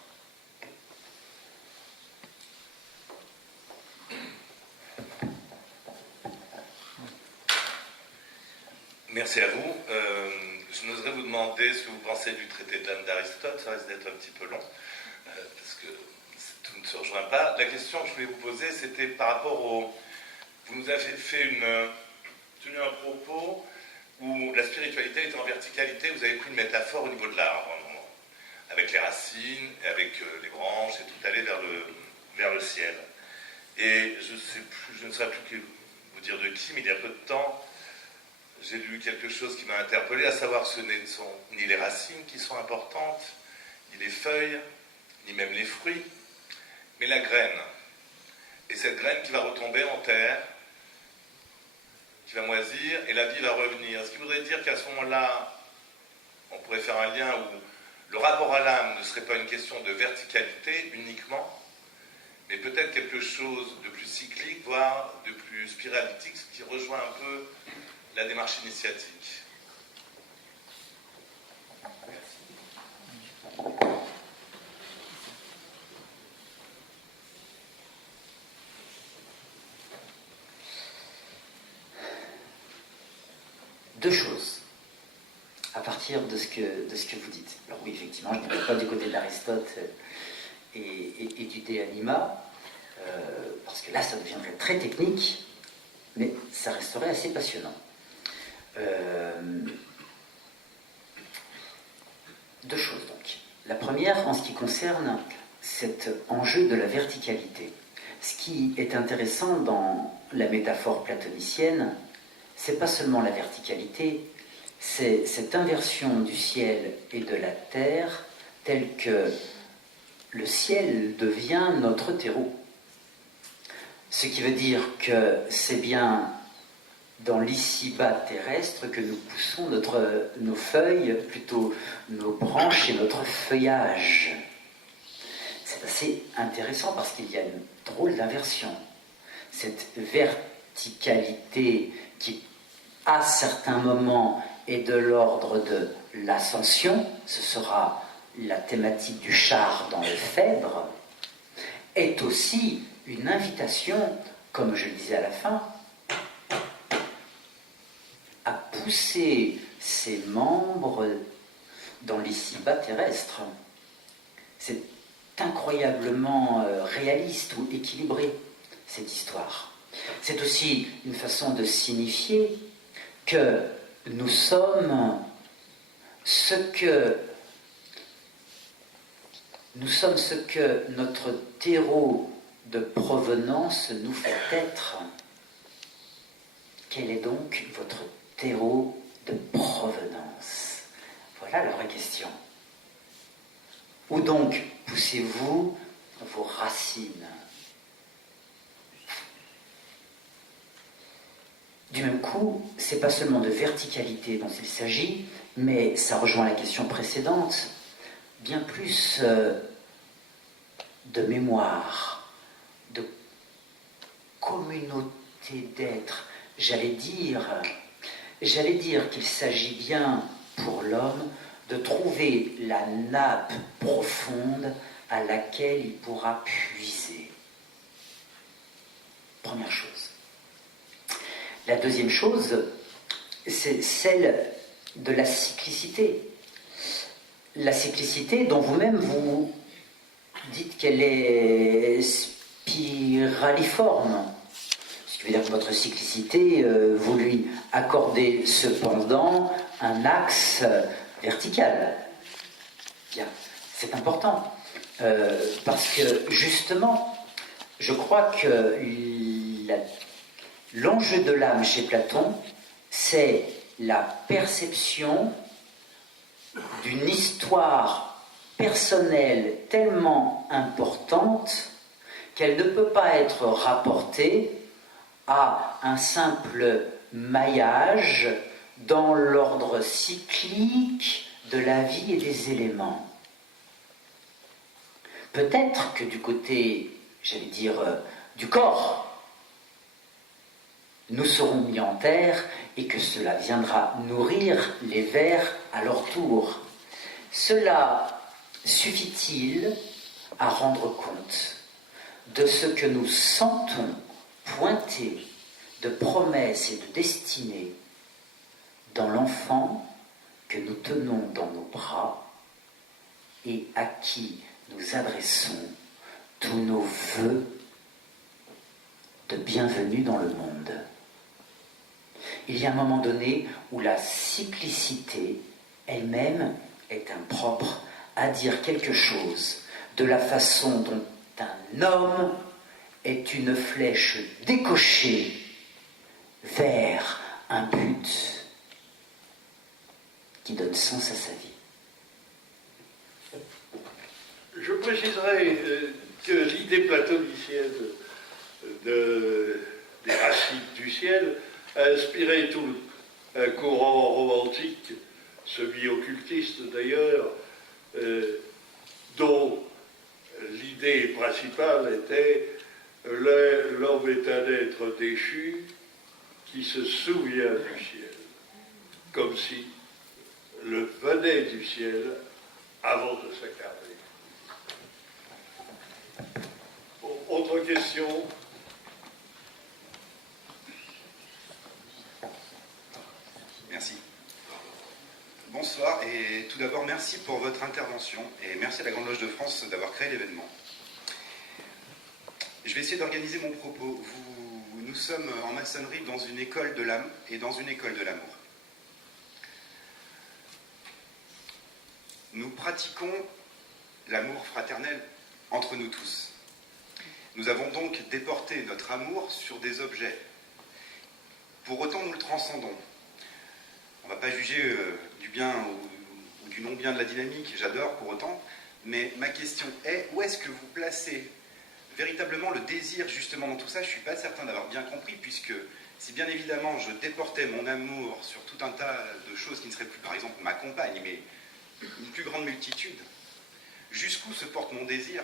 Merci à vous. Je n'oserais vous demander ce que vous pensez du traité de l'âme d'Aristote, ça risque d'être un petit peu long, parce que tout ne se rejoint pas. La question que je voulais vous poser, c'était par rapport au... Vous nous avez tenu un propos où la spiritualité était en verticalité, vous avez pris une métaphore au niveau de l'arbre, avec les racines, et avec les branches, et tout aller vers le ciel. Et je ne saurais plus vous dire de qui, mais il y a peu de temps, j'ai lu quelque chose qui m'a interpellé, à savoir que ce ne sont ni les racines qui sont importantes, ni les feuilles, ni même les fruits, mais la graine. Et cette graine qui va retomber en terre, qui va moisir, et la vie va revenir. Ce qui voudrait dire qu'à ce moment-là, on pourrait faire un lien où le rapport à l'âme ne serait pas une question de verticalité uniquement, mais peut-être quelque chose de plus cyclique, voire de plus spiralitique, ce qui rejoint un peu la démarche initiatique. Deux choses à partir de ce que vous dites. Alors oui, effectivement, je ne pas du côté d'Aristote et du De Anima, parce que là, ça deviendrait très technique, mais ça resterait assez passionnant. Deux choses donc. La première, en ce qui concerne cet enjeu de la verticalité. Ce qui est intéressant dans la métaphore platonicienne, c'est pas seulement la verticalité, c'est cette inversion du ciel et de la terre, telle que le ciel devient notre terreau. Ce qui veut dire que c'est bien dans l'ici-bas terrestre que nous poussons nos feuilles, plutôt nos branches et notre feuillage. C'est assez intéressant parce qu'il y a une drôle d'inversion. Cette verticalité qui, à certains moments, est de l'ordre de l'ascension, ce sera la thématique du char dans le Phèdre, est aussi une invitation, comme je le disais à la fin, à pousser ses membres dans l'ici-bas terrestre. C'est incroyablement réaliste ou équilibré. cette histoire. C'est aussi une façon de signifier que nous sommes ce que notre terreau de provenance nous fait être. Quel est donc votre terreau de provenance? Voilà la vraie question. Où donc poussez-vous vos racines? Du même coup, c'est pas seulement de verticalité dont il s'agit, mais ça rejoint la question précédente, bien plus de mémoire, de communauté d'être. J'allais dire qu'il s'agit bien pour l'homme de trouver la nappe profonde à laquelle il pourra puiser. Première chose. La deuxième chose, c'est celle de la cyclicité. La cyclicité dont vous-même vous dites qu'elle est spiraliforme. Ce qui veut dire que votre cyclicité, vous lui accordez cependant un axe vertical. Bien, c'est important. Parce que justement, je crois que l'enjeu de l'âme chez Platon, c'est la perception d'une histoire personnelle tellement importante qu'elle ne peut pas être rapportée à un simple maillage dans l'ordre cyclique de la vie et des éléments. Peut-être que du côté, j'allais dire, du corps, nous serons mis en terre et que cela viendra nourrir les vers à leur tour. Cela suffit-il à rendre compte de ce que nous sentons pointer de promesses et de destinées dans l'enfant que nous tenons dans nos bras et à qui nous adressons tous nos vœux de bienvenue dans le monde? Il y a un moment donné où la cyclicité elle-même est impropre à dire quelque chose de la façon dont un homme est une flèche décochée vers un but qui donne sens à sa vie. Je préciserai que l'idée platonicienne des racines du ciel a inspiré tout un courant romantique, semi-occultiste d'ailleurs, dont l'idée principale était l'homme est un être déchu qui se souvient du ciel, comme si le venait du ciel avant de s'incarner. Autre question? Merci. Bonsoir et tout d'abord merci pour votre intervention et merci à la Grande Loge de France d'avoir créé l'événement. Je vais essayer d'organiser mon propos. Nous sommes en maçonnerie dans une école de l'âme et dans une école de l'amour. Nous pratiquons l'amour fraternel entre nous tous. Nous avons donc déporté notre amour sur des objets. Pour autant, nous le transcendons. On ne va pas juger du bien ou du non-bien de la dynamique, j'adore pour autant, mais ma question est, où est-ce que vous placez véritablement le désir justement dans tout ça? Je ne suis pas certain d'avoir bien compris, puisque si bien évidemment je déportais mon amour sur tout un tas de choses qui ne seraient plus, par exemple, ma compagne, mais une plus grande multitude, jusqu'où se porte mon désir?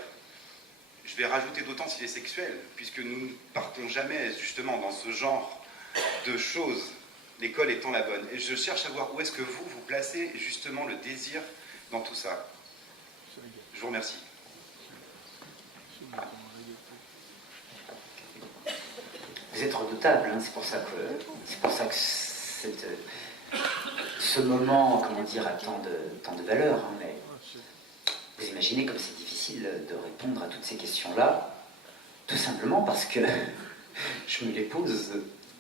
Je vais rajouter d'autant s'il est sexuel, puisque nous ne partons jamais justement dans ce genre de choses, l'école étant la bonne. Et je cherche à voir où est-ce que vous placez justement le désir dans tout ça. Je vous remercie. Vous êtes redoutable, hein, c'est pour ça que ce moment, comment dire, a tant de valeur. Hein, mais vous imaginez comme c'est difficile de répondre à toutes ces questions-là Tout simplement parce que je me les pose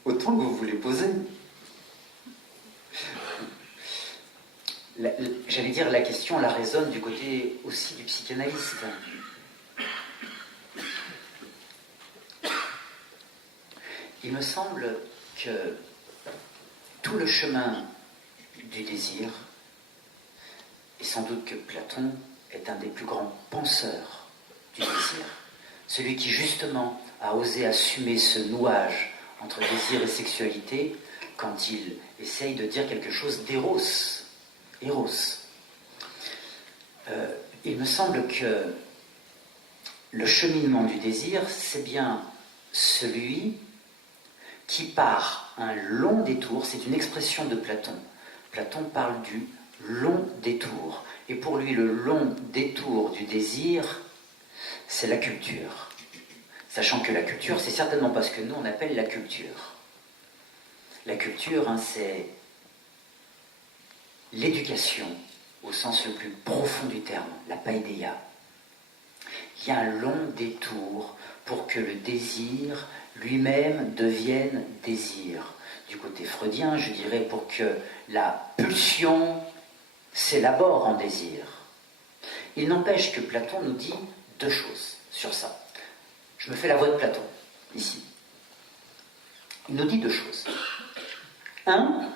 autant que vous vous les posez. J'allais dire, la question, la résonne du côté aussi du psychanalyste. Il me semble que tout le chemin du désir, et sans doute que Platon est un des plus grands penseurs du désir, celui qui justement a osé assumer ce nouage entre désir et sexualité quand il essaye de dire quelque chose d'éros. Éros. Il me semble que le cheminement du désir, c'est bien celui qui part un long détour, c'est une expression de Platon. Platon parle du long détour. Et pour lui, le long détour du désir, c'est la culture. Sachant que la culture, c'est certainement pas ce que nous on appelle la culture. La culture, c'est l'éducation au sens le plus profond du terme, la paideia. Il y a un long détour pour que le désir lui-même devienne désir. Du côté freudien, je dirais pour que la pulsion s'élabore en désir. Il n'empêche que Platon nous dit deux choses sur ça. Je me fais la voix de Platon, ici. Il nous dit deux choses. Un,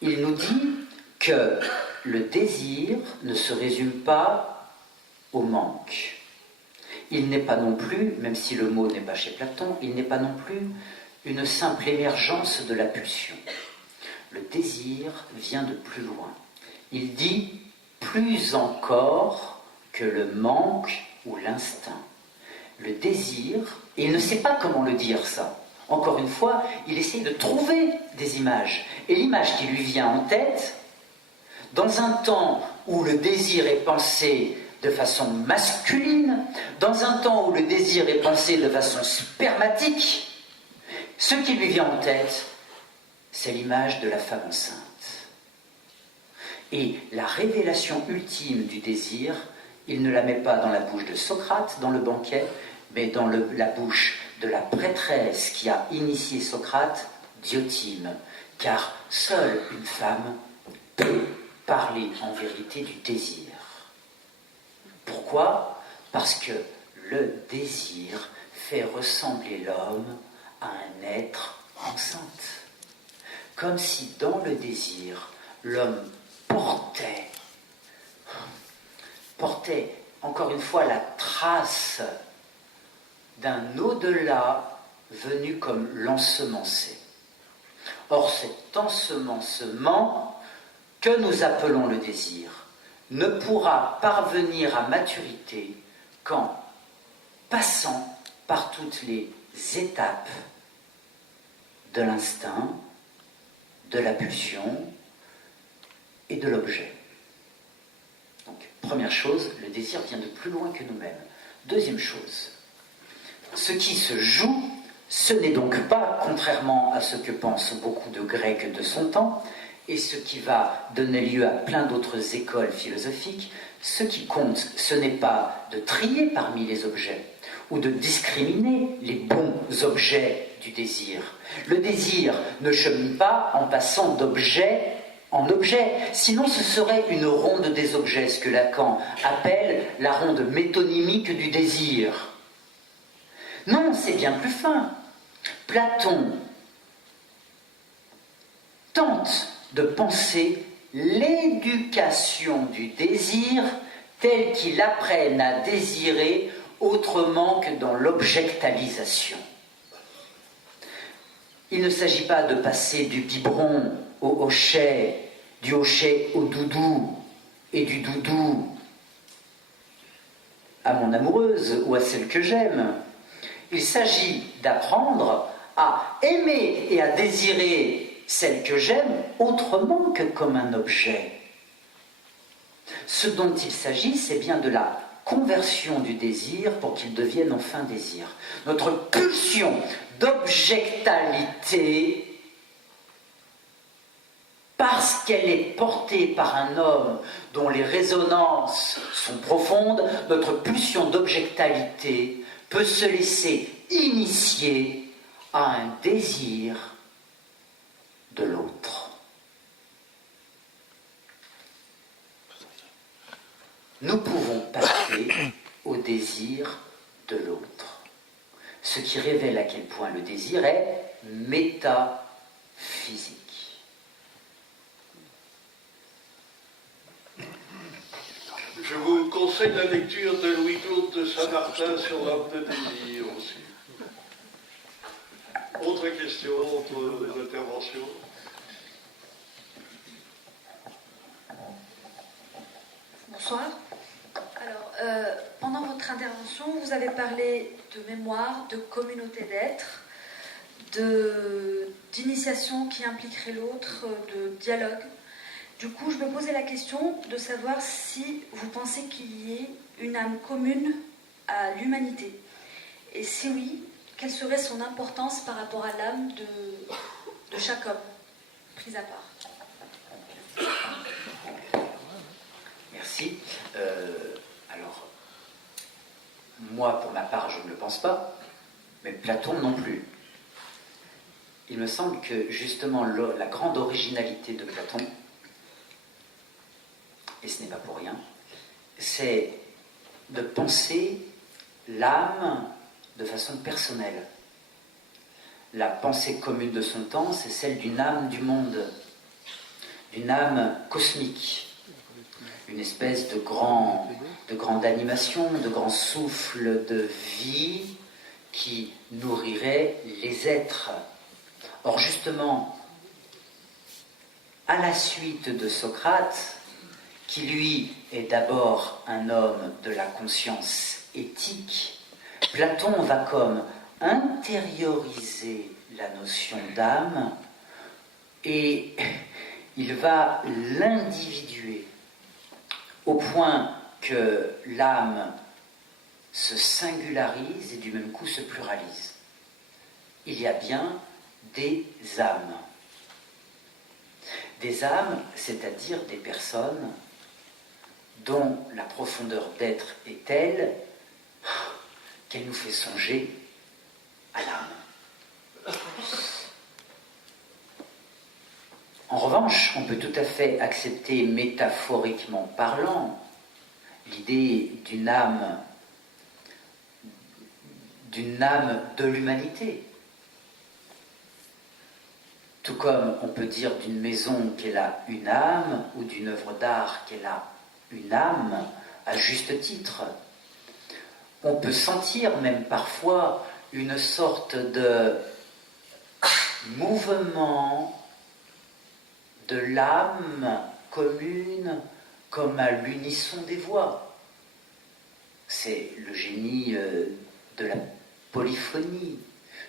il nous dit que le désir ne se résume pas au manque. Il n'est pas non plus, même si le mot n'est pas chez Platon, il n'est pas non plus une simple émergence de la pulsion. Le désir vient de plus loin. Il dit plus encore que le manque ou l'instinct. Le désir, et il ne sait pas comment le dire ça. Encore une fois, il essaie de trouver des images. Et l'image qui lui vient en tête, dans un temps où le désir est pensé de façon masculine, dans un temps où le désir est pensé de façon spermatique, ce qui lui vient en tête, c'est l'image de la femme enceinte. Et la révélation ultime du désir, il ne la met pas dans la bouche de Socrate, dans le banquet, mais dans la bouche de la prêtresse qui a initié Socrate, Diotime, car seule une femme peut parler en vérité du désir. Pourquoi ? Parce que le désir fait ressembler l'homme à un être enceinte. Comme si dans le désir, l'homme portait, encore une fois, la trace d'un au-delà venu comme l'ensemencer. Or, cet ensemencement que nous appelons le désir ne pourra parvenir à maturité qu'en passant par toutes les étapes de l'instinct, de la pulsion et de l'objet. Donc, première chose, le désir vient de plus loin que nous-mêmes. Deuxième chose, ce qui se joue, ce n'est donc pas, contrairement à ce que pensent beaucoup de Grecs de son temps, et ce qui va donner lieu à plein d'autres écoles philosophiques, ce qui compte, ce n'est pas de trier parmi les objets, ou de discriminer les bons objets du désir. Le désir ne chemine pas en passant d'objet en objet, sinon ce serait une ronde des objets, ce que Lacan appelle la ronde métonymique du désir. Non, c'est bien plus fin. Platon tente de penser l'éducation du désir telle qu'il apprenne à désirer autrement que dans l'objectalisation. Il ne s'agit pas de passer du biberon au hochet, du hochet au doudou, et du doudou à mon amoureuse ou à celle que j'aime. Il s'agit d'apprendre à aimer et à désirer celle que j'aime autrement que comme un objet. Ce dont il s'agit, c'est bien de la conversion du désir pour qu'il devienne enfin désir. Notre pulsion d'objectalité, parce qu'elle est portée par un homme dont les résonances sont profondes, notre pulsion d'objectalité peut se laisser initier à un désir de l'autre. Nous pouvons passer au désir de l'autre, ce qui révèle à quel point le désir est métaphysique. Je vous conseille la lecture de Louis-Claude de Saint-Martin sur l'homme de désir aussi. Autre question, autre intervention. Bonsoir. Alors, pendant votre intervention, vous avez parlé de mémoire, de communauté d'être, d'initiation qui impliquerait l'autre, de dialogue. Du coup, je me posais la question de savoir si vous pensez qu'il y ait une âme commune à l'humanité. Et si oui, quelle serait son importance par rapport à l'âme de chaque homme, prise à part? Merci. Alors, moi, pour ma part, je ne le pense pas, mais Platon non plus. Il me semble que, justement, la grande originalité de Platon, et ce n'est pas pour rien, c'est de penser l'âme de façon personnelle. La pensée commune de son temps, c'est celle d'une âme du monde, d'une âme cosmique, une espèce de grande animation, de grand souffle de vie qui nourrirait les êtres. Or justement, à la suite de Socrate, qui lui est d'abord un homme de la conscience éthique, Platon va comme intérioriser la notion d'âme et il va l'individuer au point que l'âme se singularise et du même coup se pluralise. Il y a bien des âmes. Des âmes, c'est-à-dire des personnes dont la profondeur d'être est telle qu'elle nous fait songer à l'âme. En revanche, on peut tout à fait accepter, métaphoriquement parlant, l'idée d'une âme de l'humanité. Tout comme on peut dire d'une maison qu'elle a une âme, ou d'une œuvre d'art qu'elle a une âme, à juste titre. On peut sentir même parfois une sorte de mouvement de l'âme commune comme à l'unisson des voix. C'est le génie de la polyphonie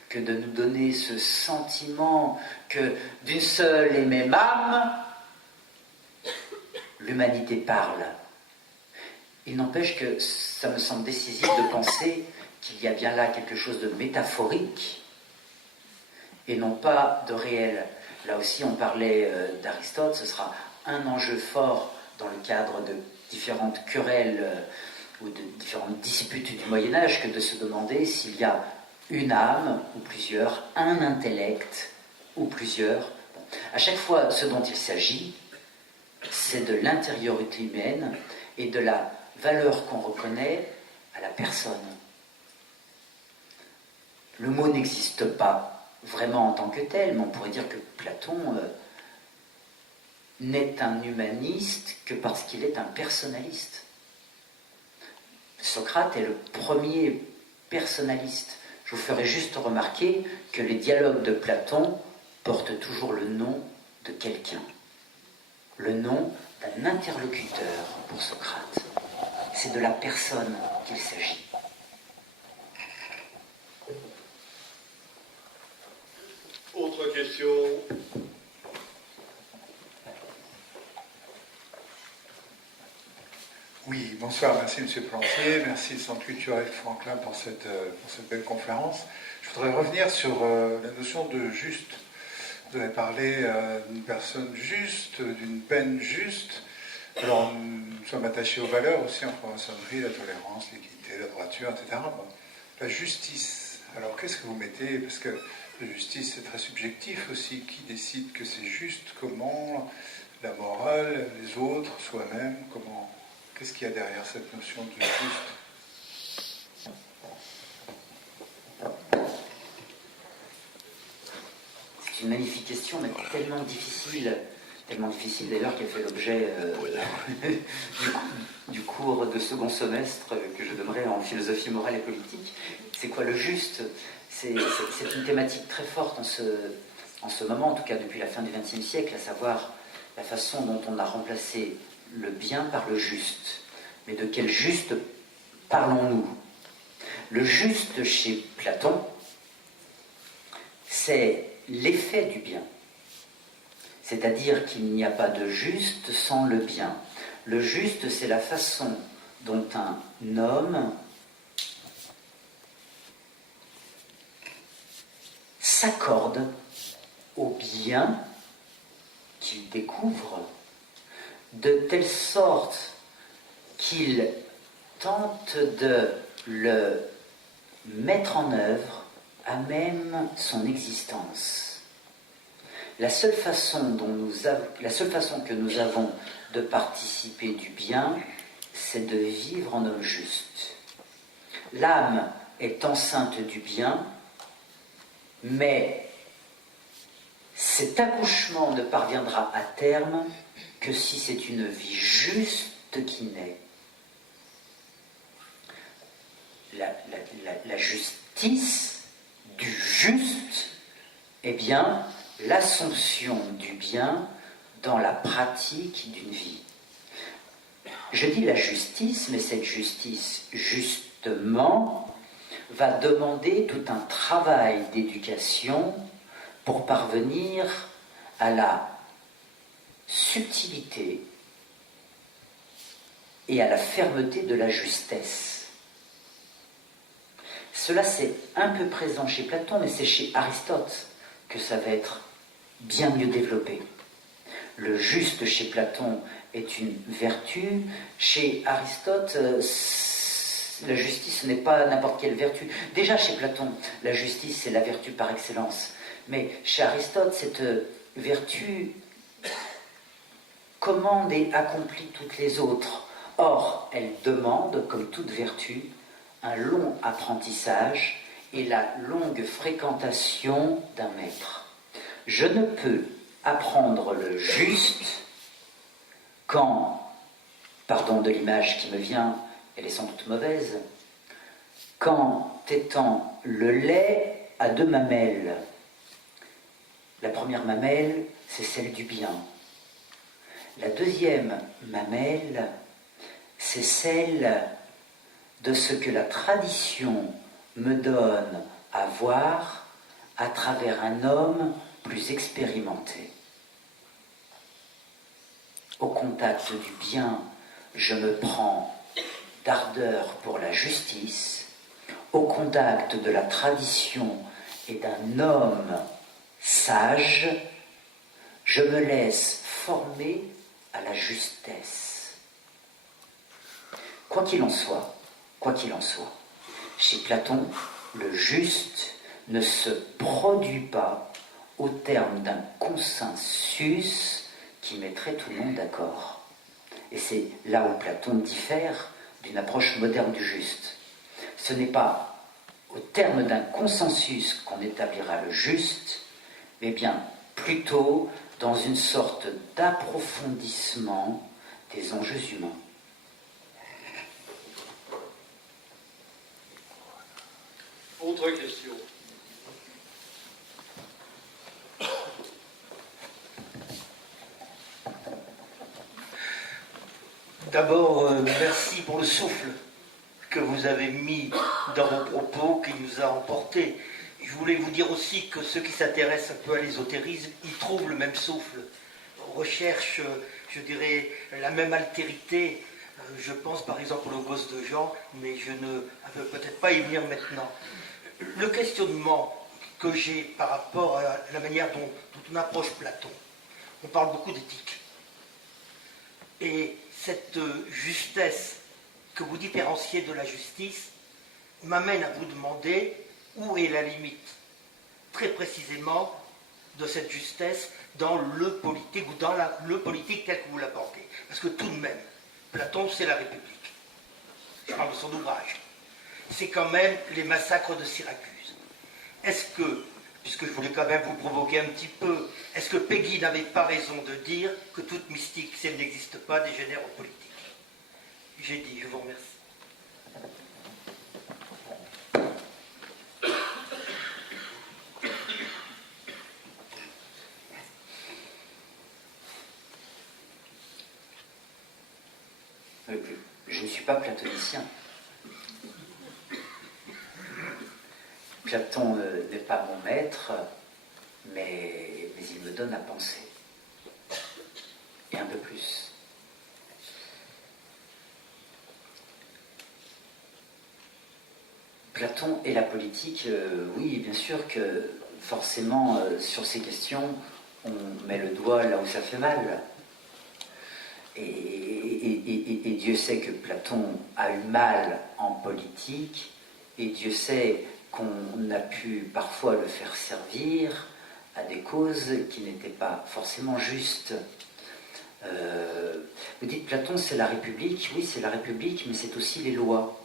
que de nous donner ce sentiment que d'une seule et même âme, l'humanité parle. Il n'empêche que ça me semble décisif de penser qu'il y a bien là quelque chose de métaphorique et non pas de réel. Là aussi, on parlait d'Aristote, ce sera un enjeu fort dans le cadre de différentes querelles ou de différentes disputes du Moyen-Âge que de se demander s'il y a une âme ou plusieurs, un intellect ou plusieurs. Bon. À chaque fois, ce dont il s'agit, c'est de l'intériorité humaine et de la valeur qu'on reconnaît à la personne. Le mot n'existe pas vraiment en tant que tel, mais on pourrait dire que Platon n'est un humaniste que parce qu'il est un personnaliste. Socrate est le premier personnaliste. Je vous ferai juste remarquer que les dialogues de Platon portent toujours le nom de quelqu'un, le nom d'un interlocuteur pour Socrate. C'est de la personne qu'il s'agit. Autre question. Oui, bonsoir, merci M. Plantier, merci Centre culturel Franklin pour cette belle conférence. Je voudrais revenir sur la notion de juste. Vous avez parlé d'une personne juste, d'une peine juste. Alors, nous sommes attachés aux valeurs aussi en franc-maçonnerie, la tolérance, l'équité, la droiture, etc. Bon. La justice. Alors qu'est-ce que vous mettez? Parce que la justice c'est très subjectif aussi. Qui décide que c'est juste? Comment? La morale, les autres, soi-même, comment? Qu'est-ce qu'il y a derrière cette notion de juste? C'est une magnifique question, mais tellement difficile d'ailleurs qu'elle fait l'objet du cours de second semestre que je donnerai en philosophie morale et politique. C'est quoi le juste? C'est une thématique très forte en ce moment, en tout cas depuis la fin du XXe siècle, à savoir la façon dont on a remplacé le bien par le juste. Mais de quel juste parlons-nous? Le juste chez Platon, c'est l'effet du bien. C'est-à-dire qu'il n'y a pas de juste sans le bien. Le juste, c'est la façon dont un homme s'accorde au bien qu'il découvre, de telle sorte qu'il tente de le mettre en œuvre à même son existence. La seule façon que nous avons de participer du bien, c'est de vivre en homme juste. L'âme est enceinte du bien, mais cet accouchement ne parviendra à terme que si c'est une vie juste qui naît. La justice du juste, eh bien, l'assomption du bien dans la pratique d'une vie. Je dis la justice, mais cette justice, justement, va demander tout un travail d'éducation pour parvenir à la subtilité et à la fermeté de la justesse. Cela, c'est un peu présent chez Platon, mais c'est chez Aristote que ça va être bien mieux développé. Le juste chez Platon est une vertu. Chez Aristote, la justice n'est pas n'importe quelle vertu. Déjà chez Platon, la justice c'est la vertu par excellence. Mais chez Aristote, cette vertu commande et accomplit toutes les autres. Or, elle demande, comme toute vertu, un long apprentissage et la longue fréquentation d'un maître. Je ne peux apprendre le juste quand, pardon de l'image qui me vient, elle est sans doute mauvaise, quand étant le lait à deux mamelles. La première mamelle, c'est celle du bien. La deuxième mamelle, c'est celle de ce que la tradition me donne à voir à travers un homme plus expérimenté. Au contact du bien, je me prends d'ardeur pour la justice. Au contact de la tradition et d'un homme sage, je me laisse former à la justesse. Quoi qu'il en soit, chez Platon, le juste ne se produit pas au terme d'un consensus qui mettrait tout le monde d'accord. Et c'est là où Platon diffère d'une approche moderne du juste. Ce n'est pas au terme d'un consensus qu'on établira le juste, mais bien plutôt dans une sorte d'approfondissement des enjeux humains. Autre question. D'abord, merci pour le souffle que vous avez mis dans vos propos, qui nous a emportés. Je voulais vous dire aussi que ceux qui s'intéressent un peu à l'ésotérisme, ils trouvent le même souffle, recherchent, je dirais, la même altérité. Je pense par exemple au Logos de Jean, mais je ne peux peut-être pas y venir maintenant. Le questionnement que j'ai par rapport à la manière dont on approche Platon, on parle beaucoup d'éthique. Et cette justesse que vous différenciez de la justice, m'amène à vous demander où est la limite, très précisément, de cette justesse dans le politique, ou dans le politique tel que vous l'abordez. Parce que tout de même, Platon, c'est la République. Je parle de son ouvrage. C'est quand même les massacres de Syracuse. Est-ce que, puisque je voulais quand même vous provoquer un petit peu, est-ce que Peggy n'avait pas raison de dire que toute mystique, si elle n'existe pas, dégénère en politique? J'ai dit, je vous remercie. Je ne suis pas platonicien. Platon n'est pas mon maître, mais il me donne à penser. Et un peu plus. Platon et la politique, oui, bien sûr que forcément, sur ces questions, on met le doigt là où ça fait mal. Et Dieu sait que Platon a eu mal en politique, et Dieu sait qu'on a pu parfois le faire servir à des causes qui n'étaient pas forcément justes. Vous dites Platon, c'est la République. Oui, c'est la République, mais c'est aussi les lois.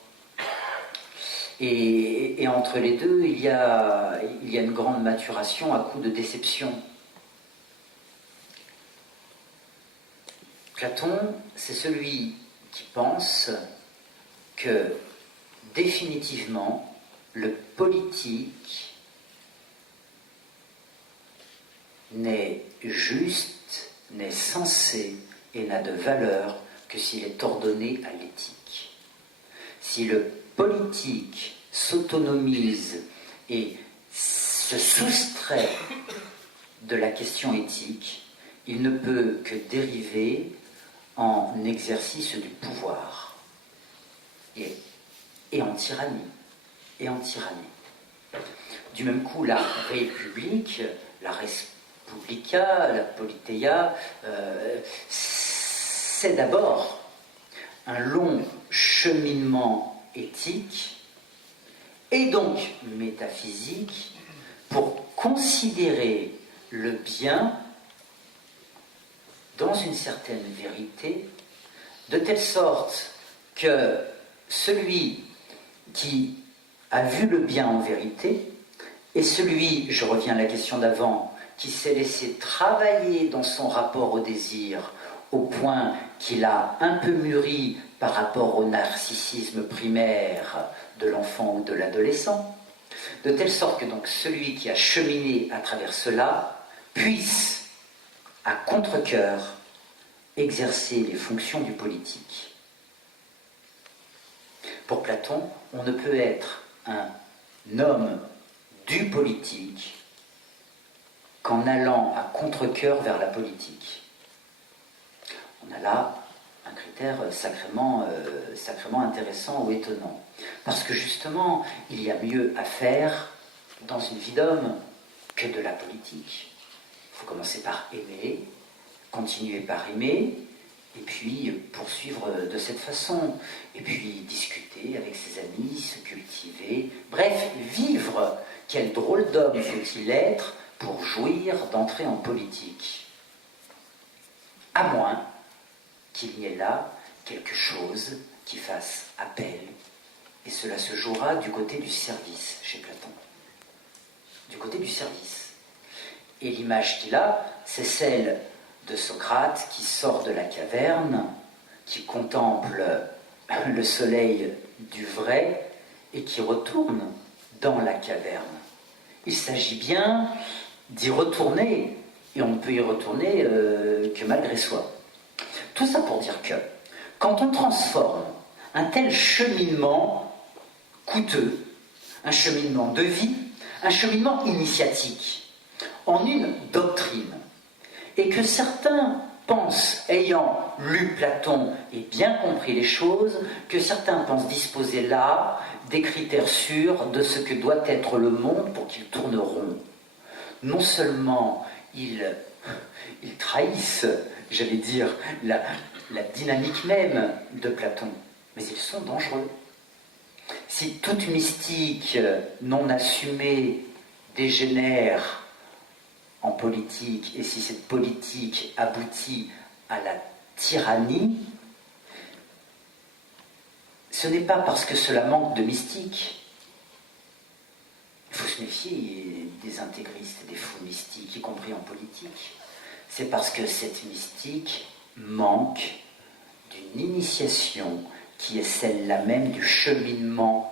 Et entre les deux, il y a une grande maturation à coup de déception. Platon, c'est celui qui pense que définitivement, le politique n'est juste, n'est censé et n'a de valeur que s'il est ordonné à l'éthique. Si le politique s'autonomise et se soustrait de la question éthique, il ne peut que dériver en exercice du pouvoir et en tyrannie. Du même coup, la République, la Respublica, la Politeia, c'est d'abord un long cheminement éthique et donc métaphysique pour considérer le bien dans une certaine vérité, de telle sorte que celui qui a vu le bien en vérité et celui, je reviens à la question d'avant, qui s'est laissé travailler dans son rapport au désir au point qu'il a un peu mûri par rapport au narcissisme primaire de l'enfant ou de l'adolescent, de telle sorte que donc celui qui a cheminé à travers cela puisse à contre-cœur exercer les fonctions du politique. Pour Platon, on ne peut être un homme du politique qu'en allant à contre-cœur vers la politique. On a là un critère sacrément intéressant ou étonnant. Parce que justement, il y a mieux à faire dans une vie d'homme que de la politique. Il faut commencer par aimer, continuer par aimer, et puis poursuivre de cette façon, et puis discuter avec ses amis, se cultiver, bref, vivre. Quel drôle d'homme faut-il être pour jouir d'entrer en politique? À moins qu'il y ait là quelque chose qui fasse appel, et cela se jouera du côté du service chez Platon. Du côté du service. Et l'image qu'il a, c'est celle de Socrate qui sort de la caverne, qui contemple le soleil du vrai et qui retourne dans la caverne. Il s'agit bien d'y retourner, et on ne peut y retourner que malgré soi. Tout ça pour dire que, quand on transforme un tel cheminement coûteux, un cheminement de vie, un cheminement initiatique, en une doctrine, et que certains pensent, ayant lu Platon et bien compris les choses, que certains pensent disposer là des critères sûrs de ce que doit être le monde pour qu'il tourne rond. Non seulement ils trahissent, j'allais dire, la dynamique même de Platon, mais ils sont dangereux. Si toute mystique non assumée dégénère en politique, et si cette politique aboutit à la tyrannie, ce n'est pas parce que cela manque de mystique. Il faut se méfier des intégristes, des fous mystiques, y compris en politique. C'est parce que cette mystique manque d'une initiation qui est celle-là même du cheminement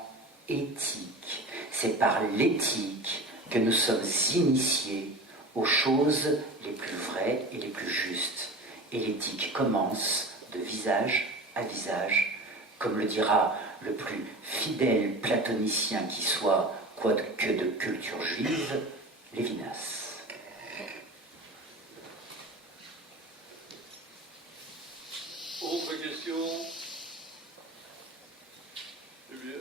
éthique. C'est par l'éthique que nous sommes initiés aux choses les plus vraies et les plus justes. Et l'éthique commence de visage à visage, comme le dira le plus fidèle platonicien qui soit, quoique de culture juive, Lévinas. Autre question? Eh bien.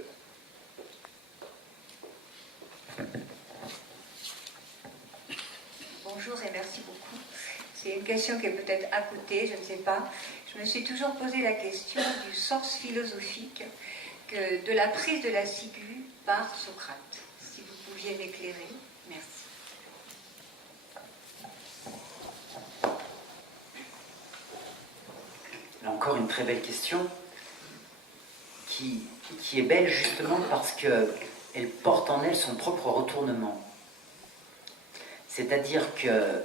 Bonjour et merci beaucoup. C'est une question qui est peut-être à côté, je ne sais pas. Je me suis toujours posé la question du sens philosophique de la prise de la ciguë par Socrate. Si vous pouviez m'éclairer, merci. Là encore une très belle question qui est belle justement parce qu'elle porte en elle son propre retournement. C'est-à-dire que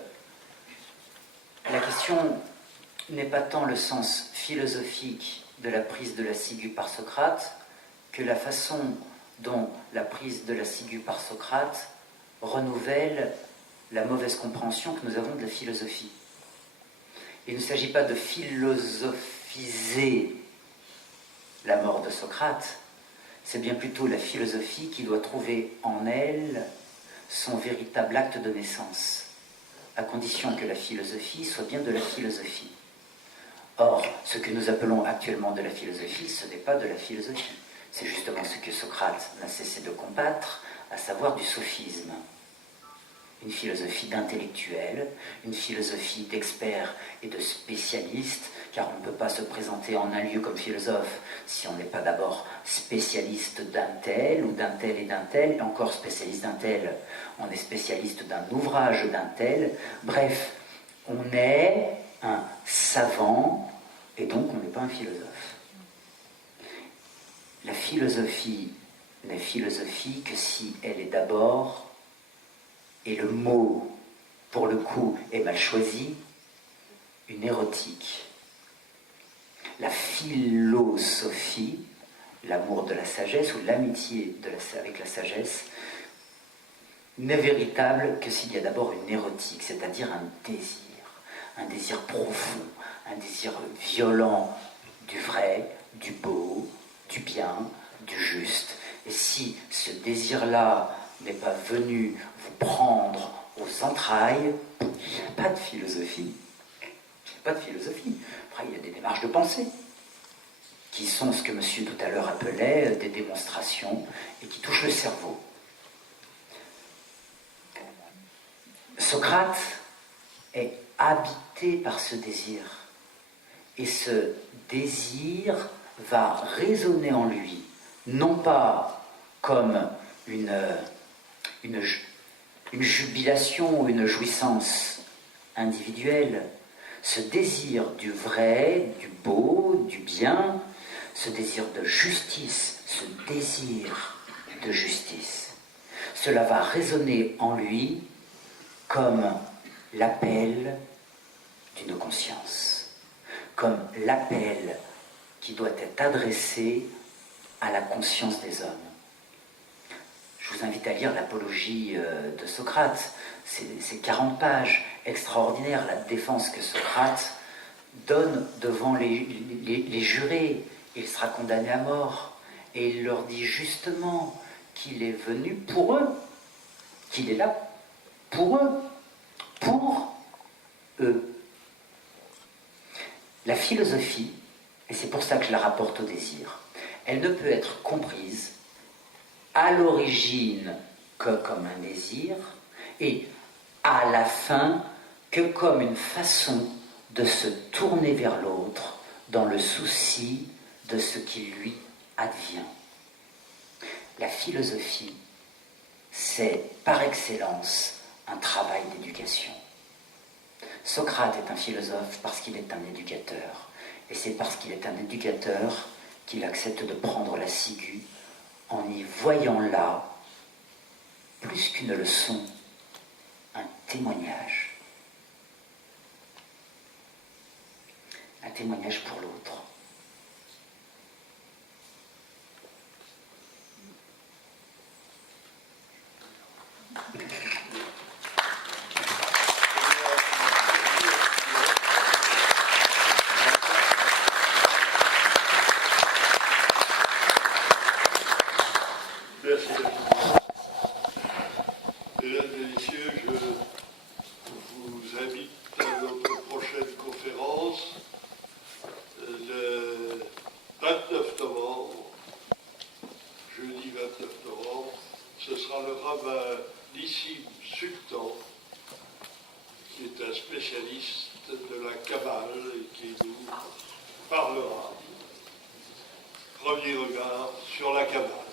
la question n'est pas tant le sens philosophique de la prise de la ciguë par Socrate que la façon dont la prise de la ciguë par Socrate renouvelle la mauvaise compréhension que nous avons de la philosophie. Il ne s'agit pas de philosophiser la mort de Socrate, c'est bien plutôt la philosophie qui doit trouver en elle son véritable acte de naissance, à condition que la philosophie soit bien de la philosophie. Or, ce que nous appelons actuellement de la philosophie, ce n'est pas de la philosophie. C'est justement ce que Socrate n'a cessé de combattre, à savoir du sophisme. Une philosophie d'intellectuels, une philosophie d'experts et de spécialistes, car on ne peut pas se présenter en un lieu comme philosophe si on n'est pas d'abord spécialiste d'un tel ou d'un tel et d'un tel, et encore spécialiste d'un tel, on est spécialiste d'un ouvrage d'un tel. Bref, on est un savant et donc on n'est pas un philosophe. La philosophie n'est philosophie que si elle est d'abord, et le mot, pour le coup, est mal choisi, une érotique. La philosophie, l'amour de la sagesse ou l'amitié avec la sagesse, n'est véritable que s'il y a d'abord une érotique, c'est-à-dire un désir profond, un désir violent du vrai, du beau, du bien, du juste. Et si ce désir-là n'est pas venu vous prendre aux entrailles, il n'y a pas de philosophie. Il n'y a pas de philosophie. Après, il y a des démarches de pensée, qui sont ce que monsieur tout à l'heure appelait des démonstrations, et qui touchent le cerveau. Socrate est habité par ce désir. Et ce désir va résonner en lui, non pas comme une jubilation ou une jouissance individuelle, ce désir du vrai, du beau, du bien, ce désir de justice, ce désir de justice. Cela va résonner en lui comme l'appel d'une conscience, comme l'appel qui doit être adressé à la conscience des hommes. Je vous invite à lire l'apologie de Socrate, ces 40 pages extraordinaires, la défense que Socrate donne devant les jurés. Il sera condamné à mort, et il leur dit justement qu'il est venu pour eux, qu'il est là pour eux, pour eux. La philosophie, et c'est pour ça que je la rapporte au désir, elle ne peut être comprise à l'origine que comme un désir, et à la fin que comme une façon de se tourner vers l'autre dans le souci de ce qui lui advient. La philosophie, c'est par excellence un travail d'éducation. Socrate est un philosophe parce qu'il est un éducateur. Et c'est parce qu'il est un éducateur qu'il accepte de prendre la ciguë en y voyant là, plus qu'une leçon, un témoignage. Un témoignage pour l'autre. Merci. Mesdames et messieurs, je vous invite à notre prochaine conférence le 29 novembre, jeudi 29 novembre. Ce sera le rabbin Nissim Sultan, qui est un spécialiste de la Kabbale et qui nous parlera. Premier regard sur la Kabbale.